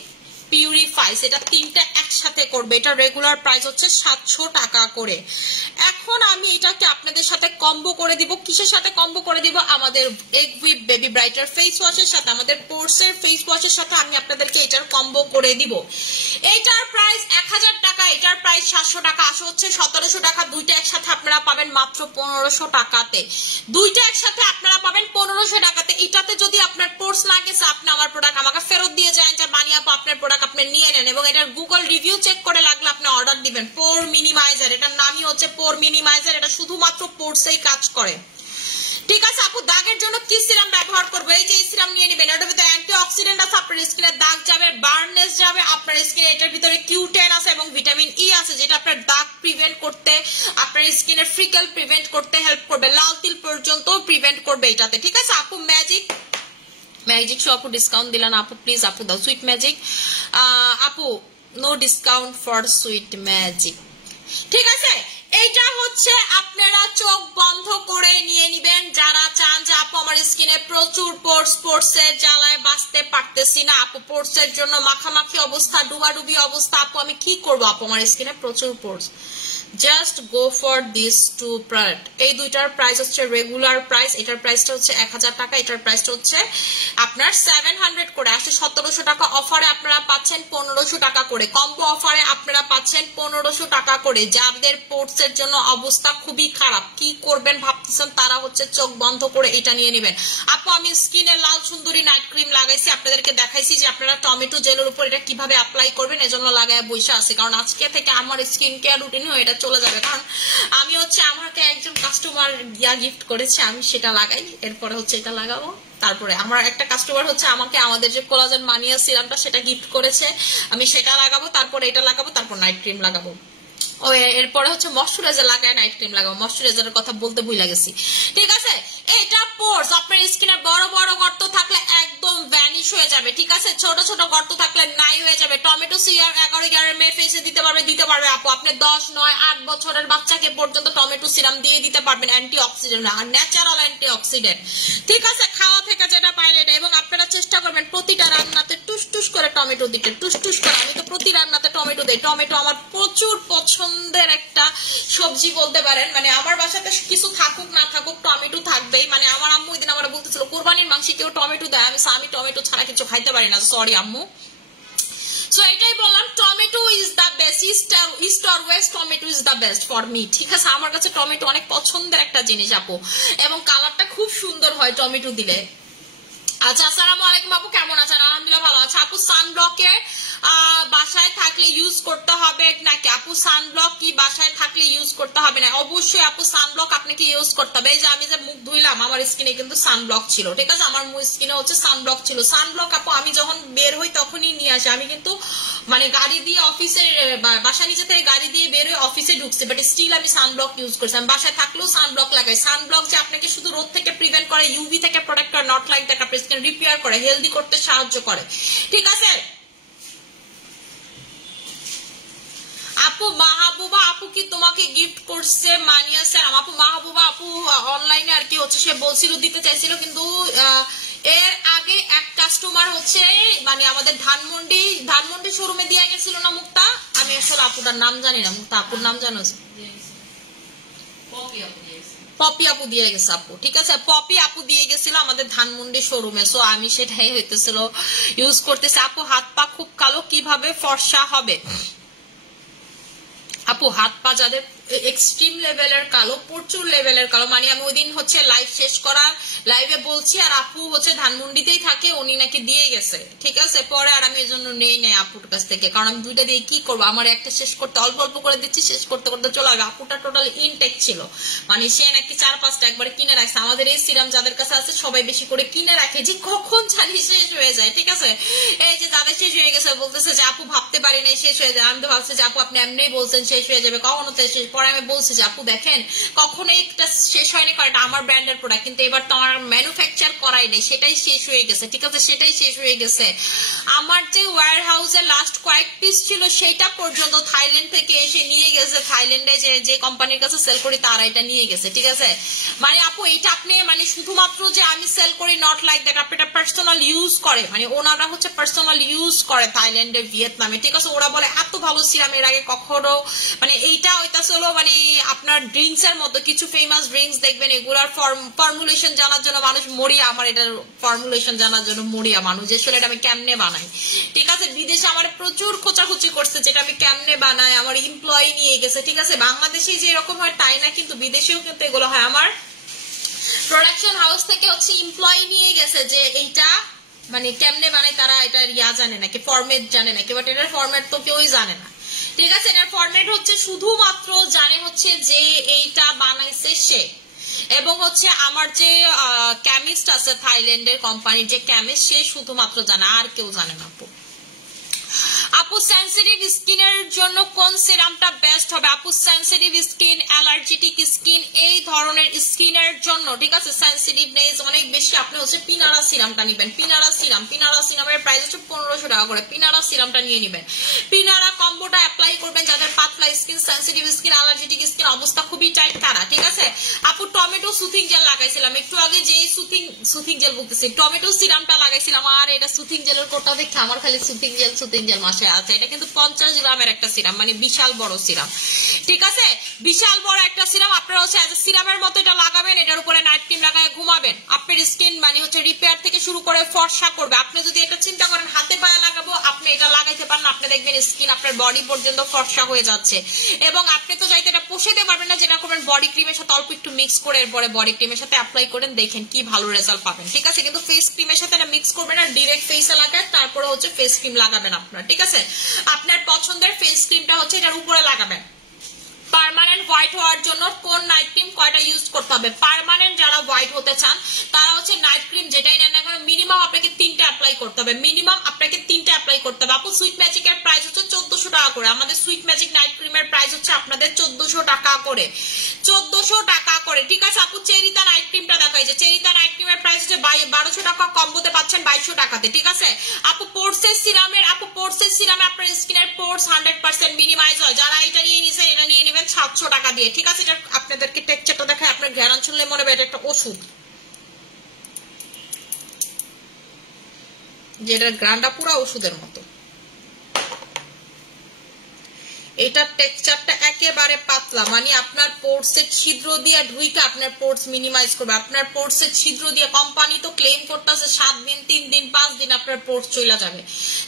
পিউরিফাইস, এটা তিনটা একসাথে করবে। এটা রেগুলার প্রাইস হচ্ছে 700 টাকা করে। এখন আমি এটাকে আপনাদের সাথে কম্বো করে দিব। কিসের সাথে কম্বো করে দিব? আমাদের egg with baby brighter face ওয়াশের সাথে, আমাদের পোর্সের ফেস ওয়াশের সাথে আমি আপনাদেরকে এটার কম্বো করে দিব। এটার প্রাইস 1000 টাকা, এটার প্রাইস 700 টাকা, আসে হচ্ছে 1700 টাকা। দুইটা একসাথে আপনারা পাবেন মাত্র 1500 টাকাতে। দুইটা একসাথে আপনারা পাবেন 1500 টাকাতে। এটাতে যদি আপনার পোর্স না গেছে, আপনি আমার প্রোডাক্ট আমাকে ফেরত দিয়ে যান, যে বানিয়ে আপনার প্রোডাক্ট আপনি নিয়ে নেন এবং এটার গুগল রিভিউ চেক করে লাগলে আপনি অর্ডার দিবেন। পোর মিনিমাইজার, এটার নামই হচ্ছে পোর মিনিমাইজার। এটা শুধুমাত্র পোর্সেই কাজ করে। ঠিক আছে আপু, দাগের জন্য কি সিরাম ব্যবহার করবো? এই যে সিরাম নিয়ে নেবেন। এটার ভিতরে অ্যান্টিঅক্সিডেন্ট আছে, আপনার স্কিনের দাগ যাবে, বার্ননেস যাবে আপনার স্কিনে। এটার ভিতরে Q10 আছে এবং ভিটামিন ই আছে, যেটা আপনার দাগ প্রিভেন্ট করতে, আপনার স্কিনের ফ্রিকেল প্রিভেন্ট করতে হেল্প করবে, লাল তিল পর্যন্ত প্রিভেন্ট করবে এটাতে। ঠিক আছে আপু, ম্যাজিক ম্যাজিক শো আপু ডিসকাউন্ট দিলেন আপু, প্লিজ আপু দাও। সুইট ম্যাজিক আপু, no discount for sweet magic. ঠিক আছে, এইটা হচ্ছে আপনারা চোখ বন্ধ করে নিয়ে নিবেন যারা চান যে আপু আমার স্কিনে প্রচুর পোর্সের জ্বালায় বাঁচতে পারতেছি না আপু, পোর্সের জন্য মাখামাখি অবস্থা, ডুবাডুবি অবস্থা, আপু আমি কি করবো আপু আমার স্কিনে প্রচুর pores. Just go for this two product. এই দুইটার প্রাইস হচ্ছে রেগুলার প্রাইস, এটার প্রাইসটা হচ্ছে 1000 টাকা, এটার প্রাইসটা হচ্ছে আপনার 700 করে, আসলে 1700 টাকা। অফারে আপনারা পাচ্ছেন 1500 টাকা করে, কম্বো অফারে আপনারা পাচ্ছেন 1500 টাকা করে। যাদের পোর্টসের জন্য অবস্থা খুবই খারাপ, কি করবেন ভাবতেছেন, তারা হচ্ছে চোখ বন্ধ করে এটা নিয়ে নেবেন। আপু আমি স্কিনে লাল সুন্দরী নাইট ক্রিম লাগাইছি, আপনাদেরকে দেখাইছি যে আপনারা টমেটো জেলের উপর এটা কিভাবে অ্যাপ্লাই করবেন, এজন্য লাগায় বসে আছে। কারণ আজকে থেকে আমার স্কিন কেয়ার রুটিন হয়ে এটা চলে যাবে। কারণ আমি হচ্ছে আমাকে একজন কাস্টমার গিফট করেছে, আমি সেটা লাগাই, এরপরে হচ্ছে এটা লাগাবো। তারপরে আমার একটা কাস্টমার হচ্ছে আমাকে আমাদের যে কোলাজেন মানিয়া সিরামটা সেটা গিফট করেছে, আমি সেটা লাগাবো, তারপরে এটা লাগাবো, তারপর নাইট ক্রিম লাগাবো। এরপরে হচ্ছে ময়শ্চারাইজার লাগায় নাইট ক্রিম লাগাবো, ময়শ্চারাইজারের কথা বলতে ভুলে গেছি। ঠিক আছে, এটা পোর্স আপনার স্কিনে বড় বড় গর্ত থাকলে একদম ভ্যানিশ হয়ে যাবে। ঠিক আছে, ছোট ছোট গর্ত থাকলে নাই হয়ে যাবে। টমেটো সিরাম 11 ইয়ারের মেয়ে ফেসে দিতে পারবে আপু। আপনি 10, 9, 8 বছরের বাচ্চাকে পর্যন্ত টমেটো সিরাম দিয়ে দিতে পারবেন, অ্যান্টি অক্সিডেন্ট আর ন্যাচারাল অ্যান্টি অক্সিডেন্ট। ঠিক আছে, খাওয়া থেকে যেটা পাইলে এটা। এবং আপনারা চেষ্টা করবেন প্রতিটা রান্নাতে টুস করে টমেটো দিতে, টুস করে। আমি তো প্রতি রান্নাতে টমেটো দেই, টমেটো আমার প্রচুর পছন্দের একটা সবজি বলতে পারেন। মানে আমার বাসাতে কিছু থাকুক না থাকুক টমেটো থাকবেই। মানে আমার আম্মু ওইদিন আমার বলতেছিল কোরবানির মাংসে কেউ টমেটো দেয়, আমি টমেটো ছাড়া কিছু খাইতে পারি না, সরি আম্মু। সো এটাই বললাম, tomato is the best, east or West tomato is the best for me. ঠিক আছে, আমার কাছে টমেটো অনেক পছন্দের একটা জিনিস আপু, এবং কালারটা খুব সুন্দর হয় টমেটো দিলে। আচ্ছা, আসসালামু আলাইকুম আপু, কেমন আছেন? আলহামদুলিল্লাহ ভালো আছে আপু। সানব্লকের বাসায় থাকলে ইউজ করতে হবে নাকি আপু? সানব্লক কি বাসায় থাকলে ইউজ করতে হবে না? অবশ্যই আপু সানব্লক আপনাকে ইউজ করতে হবে। এই যে আমি যে মুখ ধুইলাম, আমার স্কিনে কিন্তু সানব্লক ছিল। ঠিক আছে, আমার স্কিনে হচ্ছে সানব্লক ছিল। সানব্লক আপু আমি যখন বের হই তখনই নিয়ে আসি। আমি কিন্তু মানে গাড়ি দিয়ে অফিসে, বাসা নিচে থেকে গাড়ি দিয়ে বের হয়ে অফিসে ঢুকছি, বাট স্টিল আমি সানব্লক ইউজ করছি। আমি বাসায় থাকলেও সানব্লক লাগাই। সানব্লক যে আপনাকে শুধু রোদ থেকে প্রিভেন্ট করে, ইউভি থেকে প্রোটেক্ট করে, নট লাইক দ্যাট আপনার স্কিন রিপেয়ার করে, হেলদি করতে সাহায্য করে। ঠিক আছে আপু। মাহবুবা আপু কি তোমাকে গিফট করছে মানিয়া স্যার? আপু মাহবুবা আপু অনলাইনে আর কি হচ্ছে, সে বলছিল দিতে চাইছিল, কিন্তু এর আগে এক কাস্টমার হচ্ছে মানে আমাদের ধানমন্ডি শোরুমে দিয়ে গেছিল না মুক্তা, আমি আসলে আপুটার নাম জানি না। মুক্তা আপুর নাম জানো? পপি আপু দিয়ে গেছে আপু। ঠিক আছে, পপি আপু দিয়ে গেছিল আমাদের ধানমন্ডি শোরুমে। সো আমি সেটাই হইতেছিল ইউজ করতেছি। আপু হাত পা খুব কালো, কিভাবে ফর্সা হবে? আপু হাত পা যাদের এক্সট্রিম লেভেলের কালো, প্রচুর লেভেলের কালো, মানে আমি ওই দিন হচ্ছে লাইভ শেষ করার লাইভে বলছি, আর আপু হচ্ছে ধানমন্ডিতেই থাকে, উনি নাকি দিয়ে গেছে। ঠিক আছে, পরে আর আমি এই জন্য নেই নাই আপুর কাছ থেকে, কারণ আমি দুইটা দিয়ে কি করবো, আমার একটা শেষ করতে অল্প অল্প করে দিচ্ছি, শেষ করতে করতে চলে যাবে। আপুটা টোটাল ইনটেক ছিল, মানে সে নাকি 4-5টা একবারে কিনে রাখছে। আমাদের এই সিরাম যাদের কাছে আছে সবাই বেশি করে কিনে রাখে, যে কখন জানি শেষ হয়ে যায়। ঠিক আছে, এই যে যাদের শেষ হয়ে গেছে বলতেছে যে আপু ভাবতে পারি নাই শেষ হয়ে যায়। আমি তো ভাবছি যে আপু আপনি এমনি বলছেন শেষ হয়ে যাবে, কখনো তো পরে আমি বলছি যে আপু দেখেন কখনোই একটা শেষ হয়নি, কারণ এটা আমার ব্র্যান্ডের প্রোডাক্ট, কিন্তু এবার তো আমার ম্যানুফ্যাকচার করাই নেই, সেটাই শেষ হয়ে গেছে। ঠিক আছে, সেটাই শেষ হয়ে গেছে। আমার যে ওয়্যার হাউসে লাস্ট কয়েক পিস ছিল সেটা পর্যন্ত থাইল্যান্ড থেকে এসে নিয়ে গেছে, থাইল্যান্ডে যে কোম্পানির কাছে সেল করি তারা এটা নিয়ে গেছে। ঠিক আছে, মানে আপু এটা আপনি মানে শুধুমাত্র যে আমি সেল করি নট লাইক দ্যাট, আপনি এটা পার্সোনাল ইউজ করে, মানে ওনারা হচ্ছে পার্সোনাল ইউজ করে থাইল্যান্ডে, ভিয়েতনামে। ঠিক আছে, ওরা বলে এত ভালো সিরাম এর আগে কখনো মানে এইটা হইতাছে হলো মানে আপনার ড্রিঙ্কস এর মতো কিছু ফেমাস ড্রিঙ্কস দেখবেন এগুলার ফর্মুলেশন জানার জন্য মানুষ মরিয়া, আমার এটার ফর্মুলেশন জানার জন্য মরিয়া মানুষ, যে আসলে এটা আমি কেমনে বানাই। ঠিক আছে, বিদেশে আমার প্রচুর খোঁচাখুচি করছে যেটা আমি কেমনে বানাই, আমার এমপ্লয়ি নিয়ে গেছে। ঠিক আছে, বাংলাদেশে যে এরকম হয় তাই না, কিন্তু বিদেশেও কিন্তু এগুলো হয়। আমার প্রোডাকশন হাউস থেকে হচ্ছে এমপ্লয়ি নিয়ে গেছে যে এইটা মানে কেমনে বানাই, তারা এটার জানে না, কি ফরম্যাট জানে না, বাট এটার ফরম্যাট তো কেউই জানে না। ঠিক আছে, এটার ফরম্যাট হচ্ছে শুধুমাত্র জানে হচ্ছে যে এইটা বানাইছে সে, এবং হচ্ছে আমার যে কেমিস্ট আছে থাইল্যান্ডের কোম্পানির যে কেমিস্ট, সে শুধুমাত্র জানে, আর কেউ জানে না। আপু সেনসিটিভ স্কিনের জন্য কোন সিরামটা বেস্ট হবে? আপু সেনসিটিভ স্কিন, অ্যালার্জেটিক স্কিন, এই ধরনের স্কিনের জন্য ঠিক আছে সেনসিটিভনেস অনেক বেশি, আপনি হচ্ছে পিনারা সিরামটা নেবেন। পিনারা সিরামের প্রাইস হচ্ছে 1500 টাকা করে। পিনারা সিরামটা নিয়ে নেবেন, পিনারা কম্বোটা অ্যাপ্লাই করবেন যাদের পাতলা স্কিন, সেনসিটিভ স্কিন, অ্যালার্জেটিক স্কিন, অবস্থা খুবই টাইট তারা। ঠিক আছে আপু, টমেটো সুথিং জেল লাগাইছিলাম একটু আগে, যে সুথিং জেল বলতেছি, টমেটো সিরামটা লাগাইছিলাম, আর এটা সুথিং জেলের কোটা দেখে আমার খালি সুথিং জেল মাসে আছে। এটা কিন্তু 50 গ্রামের একটা সিরাম, মানে বিশাল বড় সিরাম। ঠিক আছে, বিশাল বড় একটা সিরাম। আপনারা হচ্ছে সিরামের মতো এটা লাগাবেন, এটার উপরে নাইট ক্রিম লাগায় ঘুমাবেন, আপনার স্কিন মানে হচ্ছে রিপেয়ার থেকে শুরু করে ফর্সা করবে। আপনি যদি এটা চিন্তা করেন হাতে পায়ে লাগাবো, আপনি এটা লাগাইতে পারেন, আপনি দেখবেন স্কিন আপনার বডি পর্যন্ত ফর্সা হয়ে যাচ্ছে। এবং আপনি তো চাইতে এটা পোষাতে পারবেন না, যেটা করবেন বডি ক্রিমের সাথে অল্প একটু মিক্স করে এরপরে বডি ক্রিমের সাথে অ্যাপ্লাই করেন, দেখেন কি ভালো রেজাল্ট পাবেন। ঠিক আছে, কিন্তু ফেস ক্রিমের সাথে এটা মিক্স করবেন না, ডিরেক্ট ফেসে লাগায় তারপরে হচ্ছে ফেস ক্রিম লাগাবেন আপনার। ঠিক আছে, আপনার পছন্দের ফেস ক্রিমটা হচ্ছে এটার উপরে লাগাবেন। পার্মানেন্ট হোয়াইট হওয়ার জন্য কোন নাইট ক্রিম কয়টা ইউজ করতে হবে? পার্মানেন্ট যারা হোয়াইট হতে চান তারা হচ্ছে নাইট ক্রিম যেটাই নেন না কেন মিনিমাম আপনাকে 3টা অ্যাপ্লাই করতে হবে, মিনিমাম আপনাকে 3টা অ্যাপ্লাই করতে হবে। আপু সুইট ম্যাজিকের প্রাইস হচ্ছে 1400 টাকা করে, আমাদের সুইট ম্যাজিক নাইট ক্রিমের প্রাইস হচ্ছে আপনাদের 1400 টাকা করে, 1400 টাকা করে। ঠিক আছে আপু, চেরিতা নাইট ক্রিমটা দেখাই, যে চেরিতা নাইট ক্রিমের প্রাইস হচ্ছে 1200 টাকা, কম্বোতে পাচ্ছেন 2200 টাকাতে। ঠিক আছে আপু, পোর্সের সিরামে আপনার স্কিনের পোর্স 100% মিনিমাইজ হয়, যারা এটা নিয়ে নিছেন এটা নিয়ে নেবেন 700 টাকা দিয়ে। ঠিক আছে, এটা আপনাদেরকে টেক্সচারটা দেখায়, আপনার ঘ্রাণ শুনলে মনে হবে এটা একটা ওষুধ, যেটার ঘ্রাণটা পুরো ওষুধের মতো। এটার টেক্সচারটা একেবারে পাতলা, মানে আপনার পোর্সের ছিদ্র দিয়ে ঢুইকে আপনার পোর্স মিনিমাইজ করবে। আপনার পোর্সের ছিদ্র দিয়ে কোম্পানি তো ক্লেম করতেছে 7 দিন 3 দিন 5 দিন আপনার পোর্স চলে যাবে,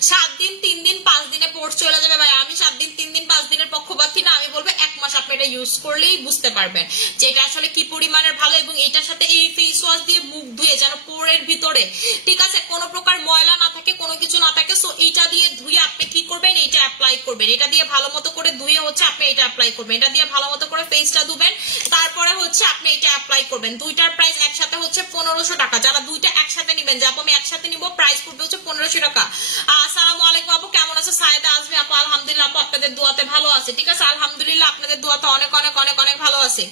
7 দিন 3 দিন 5 দিনে পোর্স চলে যাবে। ভাই আমি 7 দিন 3 দিন 5 দিনের পক্ষপাতী না, আমি বলবো 1 মাস আপনি এটা ইউজ করলেই বুঝতে পারবেন যে এটা আসলে কি পরিমাণের ভালো। এবং এটার সাথে এই ফেস ওয়াশ দিয়ে মুখ ধুয়ে যেন পোরের ভিতরে ঠিক আছে কোনো প্রকার ময়লা না থাকে, কোনো কিছু না থাকে, সো এইটা দিয়ে ধুয়ে আপনি কি করবেন, এটা অ্যাপ্লাই করবেন, এটা দিয়ে ভালো মতো করে ধুয়ে হচ্ছে আপনি এটা অ্যাপ্লাই করবেন, এটা দিয়ে ভালো মতো করে ফেসটা ধুবেন, তারপরে হচ্ছে আপনি এটা অ্যাপ্লাই করবেন। দুইটার প্রাইস একসাথে হচ্ছে 1500 টাকা। যারা দুইটা একসাথে নেবেন, যাবো আমি একসাথে নিব, প্রাইস পড়বে হচ্ছে 1500 টাকা। আসসালামু আলাইকুম আপু, কেমন আছে? সায়েদা আজমি আপু, আলহামদুলিল্লাহ আপু, আপনাদের দোয়াতে ভালো আছে। ঠিক আছে, আলহামদুলিল্লাহ আপনাদের দোয়াতে অনেক অনেক অনেক অনেক ভালো আছে।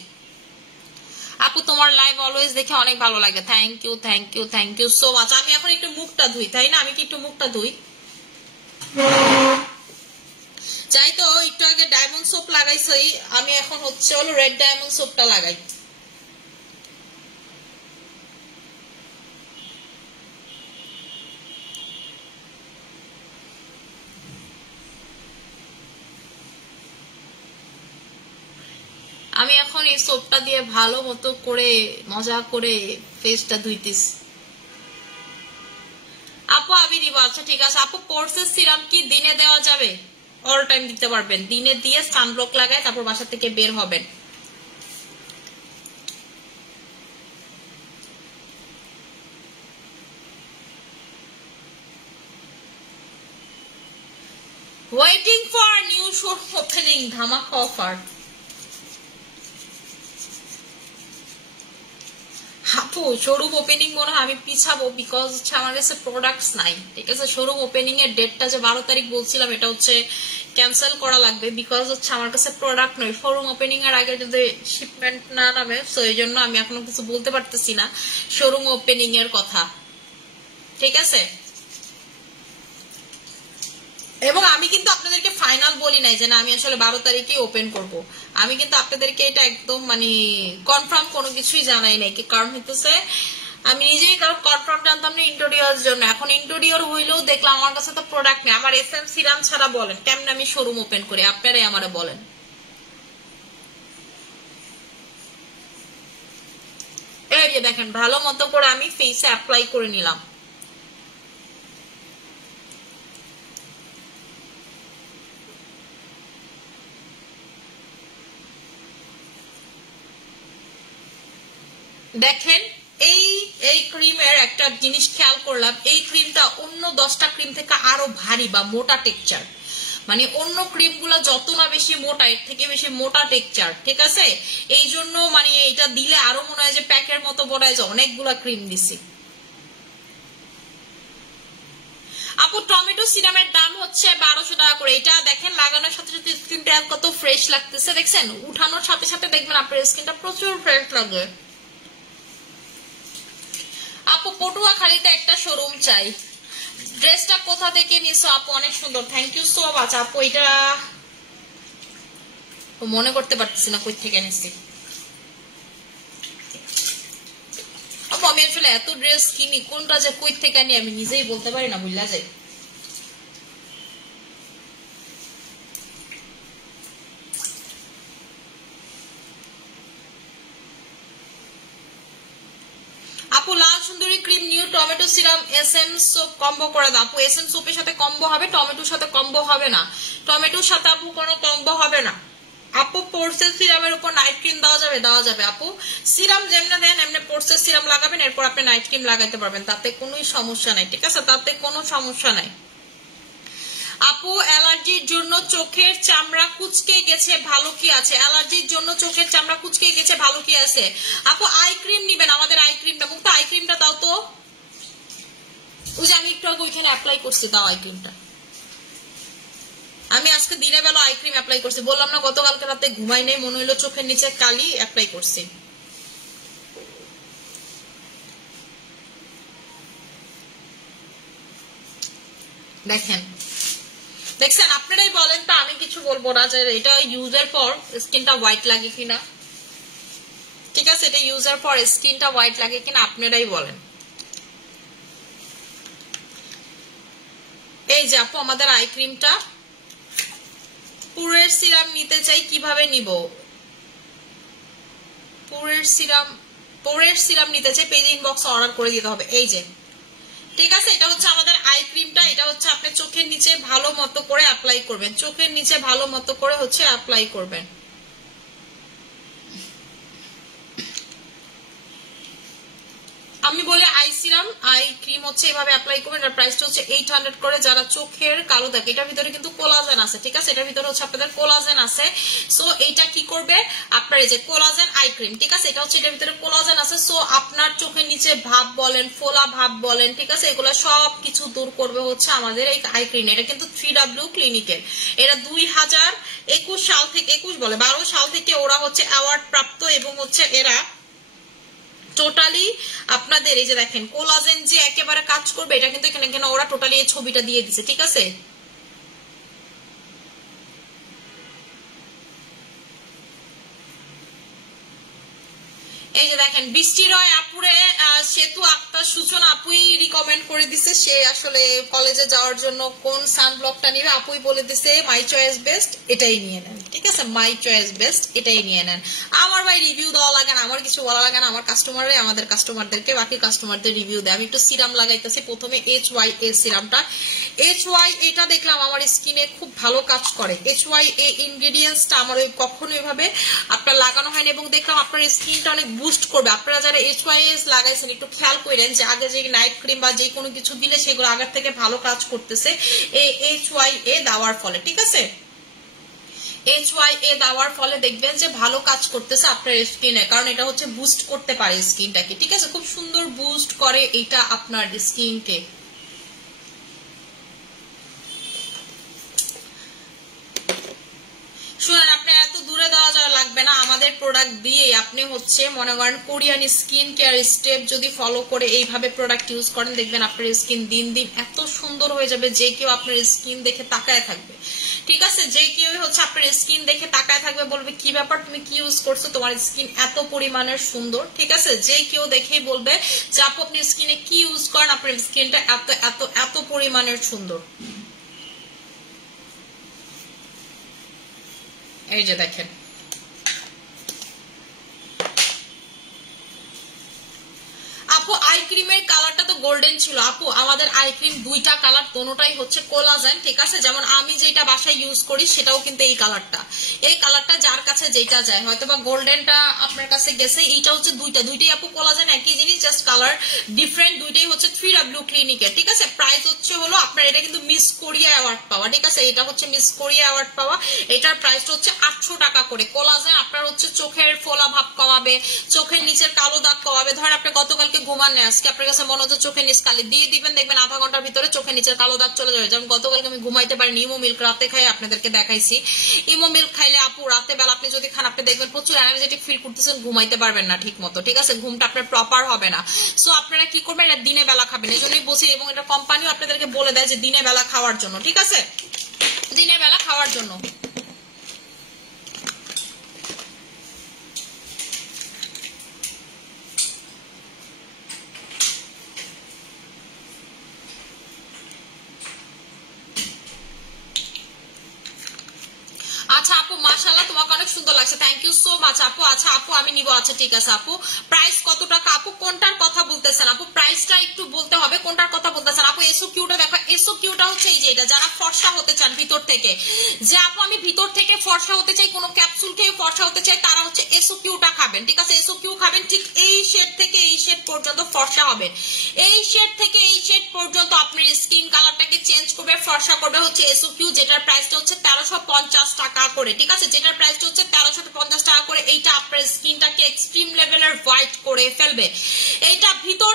আপু তোমার লাইভ অলওয়েজ দেখে অনেক ভালো লাগে, thank you thank you thank you so much. আমি এখন একটু মুখটা ধুই, তাই না? আমি কি একটু মুখটা ধুই? যাই তো, একটু আগে ডায়মন্ড সোপ লাগাইছি, আমি এখন হচ্ছে হলো রেড ডায়মন্ড সোপটা লাগাই। আমি এখন এই সোপটা দিয়ে ভালো মতো করে মজা করে ফেসটা ধুইতেছি। আপু আমি দিব, আচ্ছা ঠিক আছে। আপু পোর্সের সিরাম কি দিনে দেওয়া যাবে? অল টাইম দিতে পারবেন, দিনে দিয়ে সানব্লক লাগায় তারপর বাসা থেকে বের হবেন। Waiting for new showroom opening, ধামাকা অফার। আপু শোরুম ওপেনিং মনে হয় আমি পিছাবো, বিকজ হচ্ছে আমার কাছে প্রোডাক্টস নাই। ঠিক আছে, শোরুম ওপেনিং এর ডেটটা যে 12 তারিখ বলছিলাম, এটা হচ্ছে ক্যান্সেল করা লাগবে, বিকজ হচ্ছে আমার কাছে প্রোডাক্ট নয়। শোরুম ওপেনিং এর আগে যদি শিপমেন্ট না নামে, সো এই জন্য আমি এখনো কিছু বলতে পারতেছি না শোরুম ওপেনিং এর কথা, ঠিক আছে? এবং আমি কিন্তু আপনাদেরকে ফাইনাল বলি নাই যে না আমি আসলে 12 তারিখে ওপেন করব। আমি কিন্তু আপনাদেরকে এটা একদম মানে কনফার্ম কোনো কিছুই জানাই নাই, কারণ হইতেছে আমি নিজেই কারণ কনফার্ম জানতাম না ইন্টেরিয়র জন্য। এখন ইন্টেরিয়র হইলেও দেখলাম আমার কাছে তো প্রোডাক্ট নেই। আমার এসএম সিরাম ছাড়া বলেন কেমনে আমি শোরুম ওপেন করি, আপনারাই আমারে বলেন। এই যে দেখেন ভালো মতো করে আমি ফেসে অ্যাপ্লাই করে নিলাম। দেখেন এই এই ক্রিমের একটা জিনিস খেয়াল করলাম, এই ক্রিমটা অন্য 10টা ক্রিম থেকে আরো ভারী বা মোটা টেক্সচার। মানে অন্য ক্রিম গুলো যত না বেশি মোটা, এর থেকে বেশি মোটা টেক্সচার, ঠিক আছে? এই জন্য মানে এটা দিলে আরো মনে হয় যে প্যাকের মতো মনে হয় যে অনেকগুলা ক্রিম দিছি। আপু টমেটো সিরামের দাম হচ্ছে 1200 টাকা করে। এটা দেখেন লাগানোর সাথে সাথে স্কিনটা কত ফ্রেশ লাগতেছে, দেখছেন? উঠানোর সাথে সাথে দেখবেন আপনার স্কিনটা প্রচুর ফ্রেশ লাগে। আপু পটুয়াখালীতে একটা শোরুম চাই। ড্রেসটা কোথা থেকে নিছো আপু? অনেক সুন্দর, থ্যাংক ইউ সো মাচ আপু। এটা মনে করতে পারতেছি না কই থেকে নিছি আপু। আমি আসলে এত ড্রেস কিনি, কোনটা যে কই থেকে আনি আমি নিজেই বলতে পারি না, বুঝলা যাই। আপু লাল সুন্দরী cream new tomato serum SM soap combo করে দাও। আপু এসএম সোপের সাথে কম্বো হবে, টমেটোর সাথে কম্বো হবে না। টমেটোর সাথে আপু কোনো কম্বো হবে না। আপু পোর্সের সিরামের উপর নাইট ক্রিম দেওয়া যাবে? দেওয়া যাবে আপু। সিরাম যেমন দেন এমনি পোর্সের সিরাম লাগাবেন, এরপর আপনি নাইট ক্রিম লাগাইতে পারবেন, তাতে কোনো সমস্যা নাই, ঠিক আছে? তাতে কোনো সমস্যা নাই। আপু অ্যালার্জির জন্য চোখের চামড়া কুচকে গেছে, ভালো কি আছে? অ্যালার্জির জন্য চোখের চামড়া কুচকে গেছে, ভালো কি আছে? আপু আই ক্রিম নিবেন, আমাদের আই ক্রিমটা, মুক্ত আই ক্রিমটা দাও তো। ওই যে আমি একটু আগে ওইখানে অ্যাপ্লাই করছি, দাও আই ক্রিমটা। আমি আজকে দিনের বেলা আই ক্রিম অ্যাপ্লাই করছি, বললাম না গতকালকে রাতে ঘুমাই নেই, মনে হইলো চোখের নিচে কালি, অ্যাপ্লাই করছি। দেখেন দেখছেন, আপনারাই বলেন তো, আমি কিছু বলবো না যে এটা ইউজের পর স্কিনটা হোয়াইট লাগে কিনা, ঠিক আছে? এটা ইউজের পর স্কিনটা হোয়াইট লাগে কিনা আপনারাই বলেন। এই যে আপু আমাদের আই ক্রিমটা, পুরের সিরাম নিতে চাই, কিভাবে নিব? পুরের সিরাম নিতে চাই, পেজ ইনবক্সে অর্ডার করে দিতে হবে। এই যে ঠিক আছে, এটা হচ্ছে আমাদের আই ক্রিমটা। এটা হচ্ছে আপনি চোখের নিচে ভালো মতো করে অ্যাপ্লাই করবেন, চোখের নিচে ভালো মতো করে হচ্ছে অ্যাপ্লাই করবেন। আমি বলি আই সিরাম আই ক্রিম হচ্ছে এভাবে অ্যাপ্লাই করবেন। এর প্রাইসটা হচ্ছে 800 করে। যারা চোখের কালো থাকে, এটার ভিতরে কিন্তু কোলাজেন আছে, ঠিক আছে? এটার ভিতরে হচ্ছে আপনাদের কোলাজেন আছে। সো এইটা কি করবে আপনার, এই যে কোলাজেন আই ক্রিম, ঠিক আছে? এটা হচ্ছে এটার ভিতরে কোলাজেন আছে। সো আপনার চোখের নিচে ভাব বলেন, ফোলা ভাব বলেন, ঠিক আছে, এগুলো সব কিছু দূর করবে হচ্ছে আমাদের এই আই ক্রিম। এটা কিন্তু 3W ক্লিনিকের। এটা 2021 সাল থেকে, 12 সাল থেকে ওরা হচ্ছে অ্যাওয়ার্ড প্রাপ্ত, এবং হচ্ছে এরা টোটালি আপনাদের এই যে দেখেন কোলাজেন যে একেবারে কাজ করবে, এটা কিন্তু এখানে ওরা টোটালি এই ছবিটা দিয়ে দিছে, ঠিক আছে? এই যে দেখেন বৃষ্টি রয় আপুরে সেতু আক্তার সূচনা আপুই রিকমেন্ড করে দিছে। সে আসলে কলেজে যাওয়ার জন্য কোন সানব্লকটা নিবে আপুই বলে দিছে মাই চয়েস বেস্ট, এটাই নিয়ে নেন, ঠিক আছে? মাই চয়েস বেস্ট এটাই নিয়ে নেন। আমার ভাই রিভিউ দেওয়া লাগে না, আমার কিছু বলা লাগে না। আমার কাস্টমাররা আমাদের কাস্টমারদেরকে বাকি কাস্টমারদের রিভিউ দেয়। আমি একটু সিরাম লাগাইতেছি, প্রথমে HYA সিরামটা। HYA এটা দেখলাম আমার স্কিনে খুব ভালো কাজ করে। HYA ইনগ্রেডিয়েন্টসটা আমার কখনো এভাবে আপনার লাগানো হয়নি, এবং দেখলাম আপনার স্কিনটা অনেক বুস্ট করবে। আপনারা যারা HYA লাগাইছেন একটু খেয়াল করেন যে আগে যে নাইট ক্রিম বা যে কোনো কিছু দিলে সেগুলো আগের থেকে ভালো কাজ করতেছে এই HYA দেওয়ার ফলে, ঠিক আছে? HYA দেওয়ার ফলে দেখবেন যে ভালো কাজ করতেছে আপনার স্কিনে, কারণ এটা হচ্ছে বুস্ট করতে পারে স্কিনটাকে, ঠিক আছে? খুব সুন্দর বুস্ট করে এটা আপনার স্কিনকে। প্রোডাক্ট দিয়ে আপনি হচ্ছে মনে করেন কোরিয়ান স্কিন কেয়ার স্টেপ যদি ফলো করে এইভাবে প্রোডাক্ট ইউজ করেন, দেখবেন আপনার স্কিন দিন দিন এত সুন্দর হয়ে যাবে যে কেউ আপনার স্কিন দেখে তাকায় থাকবে। ঠিক আছে, যে কেউ হচ্ছে আপনার স্কিন দেখে তাকায় থাকবে, বলবে কি ব্যাপার, তুমি কি ইউজ করছো, তোমার স্কিন এত পরিমাণের সুন্দর। ঠিক আছে, যে কেউ দেখেই বলবে যে আপু আপনি স্কিনে কি ইউজ করেন, আপনার স্কিনটা এত এত এত পরিমাণের সুন্দর। এই যে দেখেন, আপু আই ক্রিমের কালারটা তো গোল্ডেন ছিল। আপু আমাদের আই ক্রিম দুইটা কালার, দোনোটাই হচ্ছে কোলাজেন। ঠিক আছে, যেমন আমি যেটা বাসায় ইউজ করি সেটাও কিন্তু এই কালারটা, এই কালারটা যার কাছে যেটা যায়, হয়তো বা গোল্ডেনটা আপনার কাছে গেছে, এইটা হচ্ছে দুইটাই আপু কোলাজেন, একই জিনিস, জাস্ট কালার ডিফারেন্ট। দুইটাই হচ্ছে 3W ক্লিনিকের। ঠিক আছে, প্রাইস হচ্ছে হলো আপনার, এটা কিন্তু মিস কোরিয়া অ্যাওয়ার্ড পাওয়া। ঠিক আছে, এটা হচ্ছে মিস কোরিয়া অ্যাওয়ার্ড পাওয়া, এটার প্রাইসটা হচ্ছে 800 টাকা করে। কোলাজেন আপনার হচ্ছে চোখের ফোলা ভাব কমাবে, চোখের নিচের কালো দাগ কমাবে। ধরেন আপনি গতকালকে ঘুমান নেই, আজকে আপনার কাছে মনে হচ্ছে চোখের নিচ কালি দিয়ে দিবেন, দেখবেন আধা ঘন্টার ভিতরে চোখের নিচের কালো দাগ চলে যাবে। যেমন গতকালকে আমি ঘুমাইতে পারিনি, ইমো মিল্ক রাতে খাই, আপনাদেরকে দেখাইছি। ইমো মিল্ক খাইলে আপু রাতে বেলা আপনি যদি খান, আপনি দেখবেন প্রচুর এনার্জেটিক ফিল করতেছেন, ঘুমাইতে পারবেন না ঠিক মতো। ঠিক আছে, ঘুমটা আপনার প্রপার হবে না। সো আপনারা কি করবেন, এটা দিনে বেলা খাবেন, এই জন্যই বলছি। এবং এটা কোম্পানিও আপনাদেরকে বলে দেয় যে দিনে বেলা খাওয়ার জন্য। ঠিক আছে, দিনে বেলা খাওয়ার জন্য। আচ্ছা আপু মাশাআল্লাহ, তোমাকে অনেক সুন্দর লাগছে, থ্যাংক ইউ সো মাচ আপু। আচ্ছা আপু আমি নিব, আচ্ছা ঠিক আছে আপু। প্রাইস কত টাকা আপু, কোনটার কথা বলতেছেন আপু, প্রাইসটা একটু বলতে হবে, কোনটার কথা বলতেছেন আপু। এসো কিউটা দেখো, এসো কিউটা হচ্ছে এই যে এটা, যারা ফর্সা হতে চান ভিতর থেকে, যে আপু আমি ভিতর থেকে ফর্সা হতে চাই, কোনো ক্যাপসুল খেয়ে ফর্সা হতে চাই, তারা হচ্ছে এসো কিউটা খাবেন। ঠিক আছে, এসো কিউ খাবেন, ঠিক এই শেড থেকে এই শেড পর্যন্ত ফর্সা হবেন, এই শেড থেকে এই শেড পর্যন্ত আপনার স্কিন কালারটাকে চেঞ্জ করবে, ফর্সা করবে হচ্ছে এসো কিউ, যেটার প্রাইসটা হচ্ছে 1350 টাকা করে। ঠিক আছে, যেটার প্রাইসটা হচ্ছে 1350 টাকা করে। এইটা আপনার স্কিনটাকে এক্সট্রিম লেভেলের হোয়াইট করে ফেলবে। এইটা ভিতর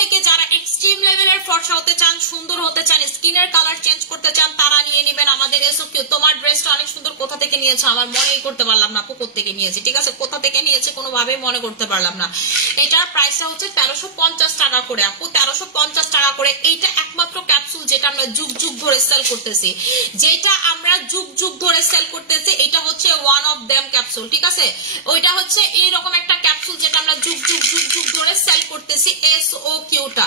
থেকে যারা এক্সট্রিম লেভেলের ফর্সা হতে চান, সুন্দর হতে চান, স্কিনের কালার চেঞ্জ করতে চান, তারা নিয়ে নেবেন আমাদের এসো কিউ। তোমার ড্রেসটা অনেক সুন্দর, কোথা থেকে নিয়েছো আমার মনেই করতে পারলাম না আপু, কোথা থেকে নিয়েছি। ঠিক আছে, কোথা থেকে নিয়েছে কোনোভাবেই মনে করতে পারলাম না। এটার প্রাইসটা হচ্ছে 1350 টাকা করে আপু, 1350 টাকা করে। এইটা একমাত্র ক্যাপসুল যেটা আমরা যুগ যুগ ধরে সেল করতেছি, যেটা আমরা যুগ যুগ ধরে সেল করতেছি, এটা হচ্ছে ওয়ান অফ দেম ক্যাপসুল। ঠিক আছে, ওইটা হচ্ছে এইরকম একটা ক্যাপসুল যেটা আমরা যুগ যুগ যুগ যুগ ধরে সেল করতেছি, এসও কিউটা।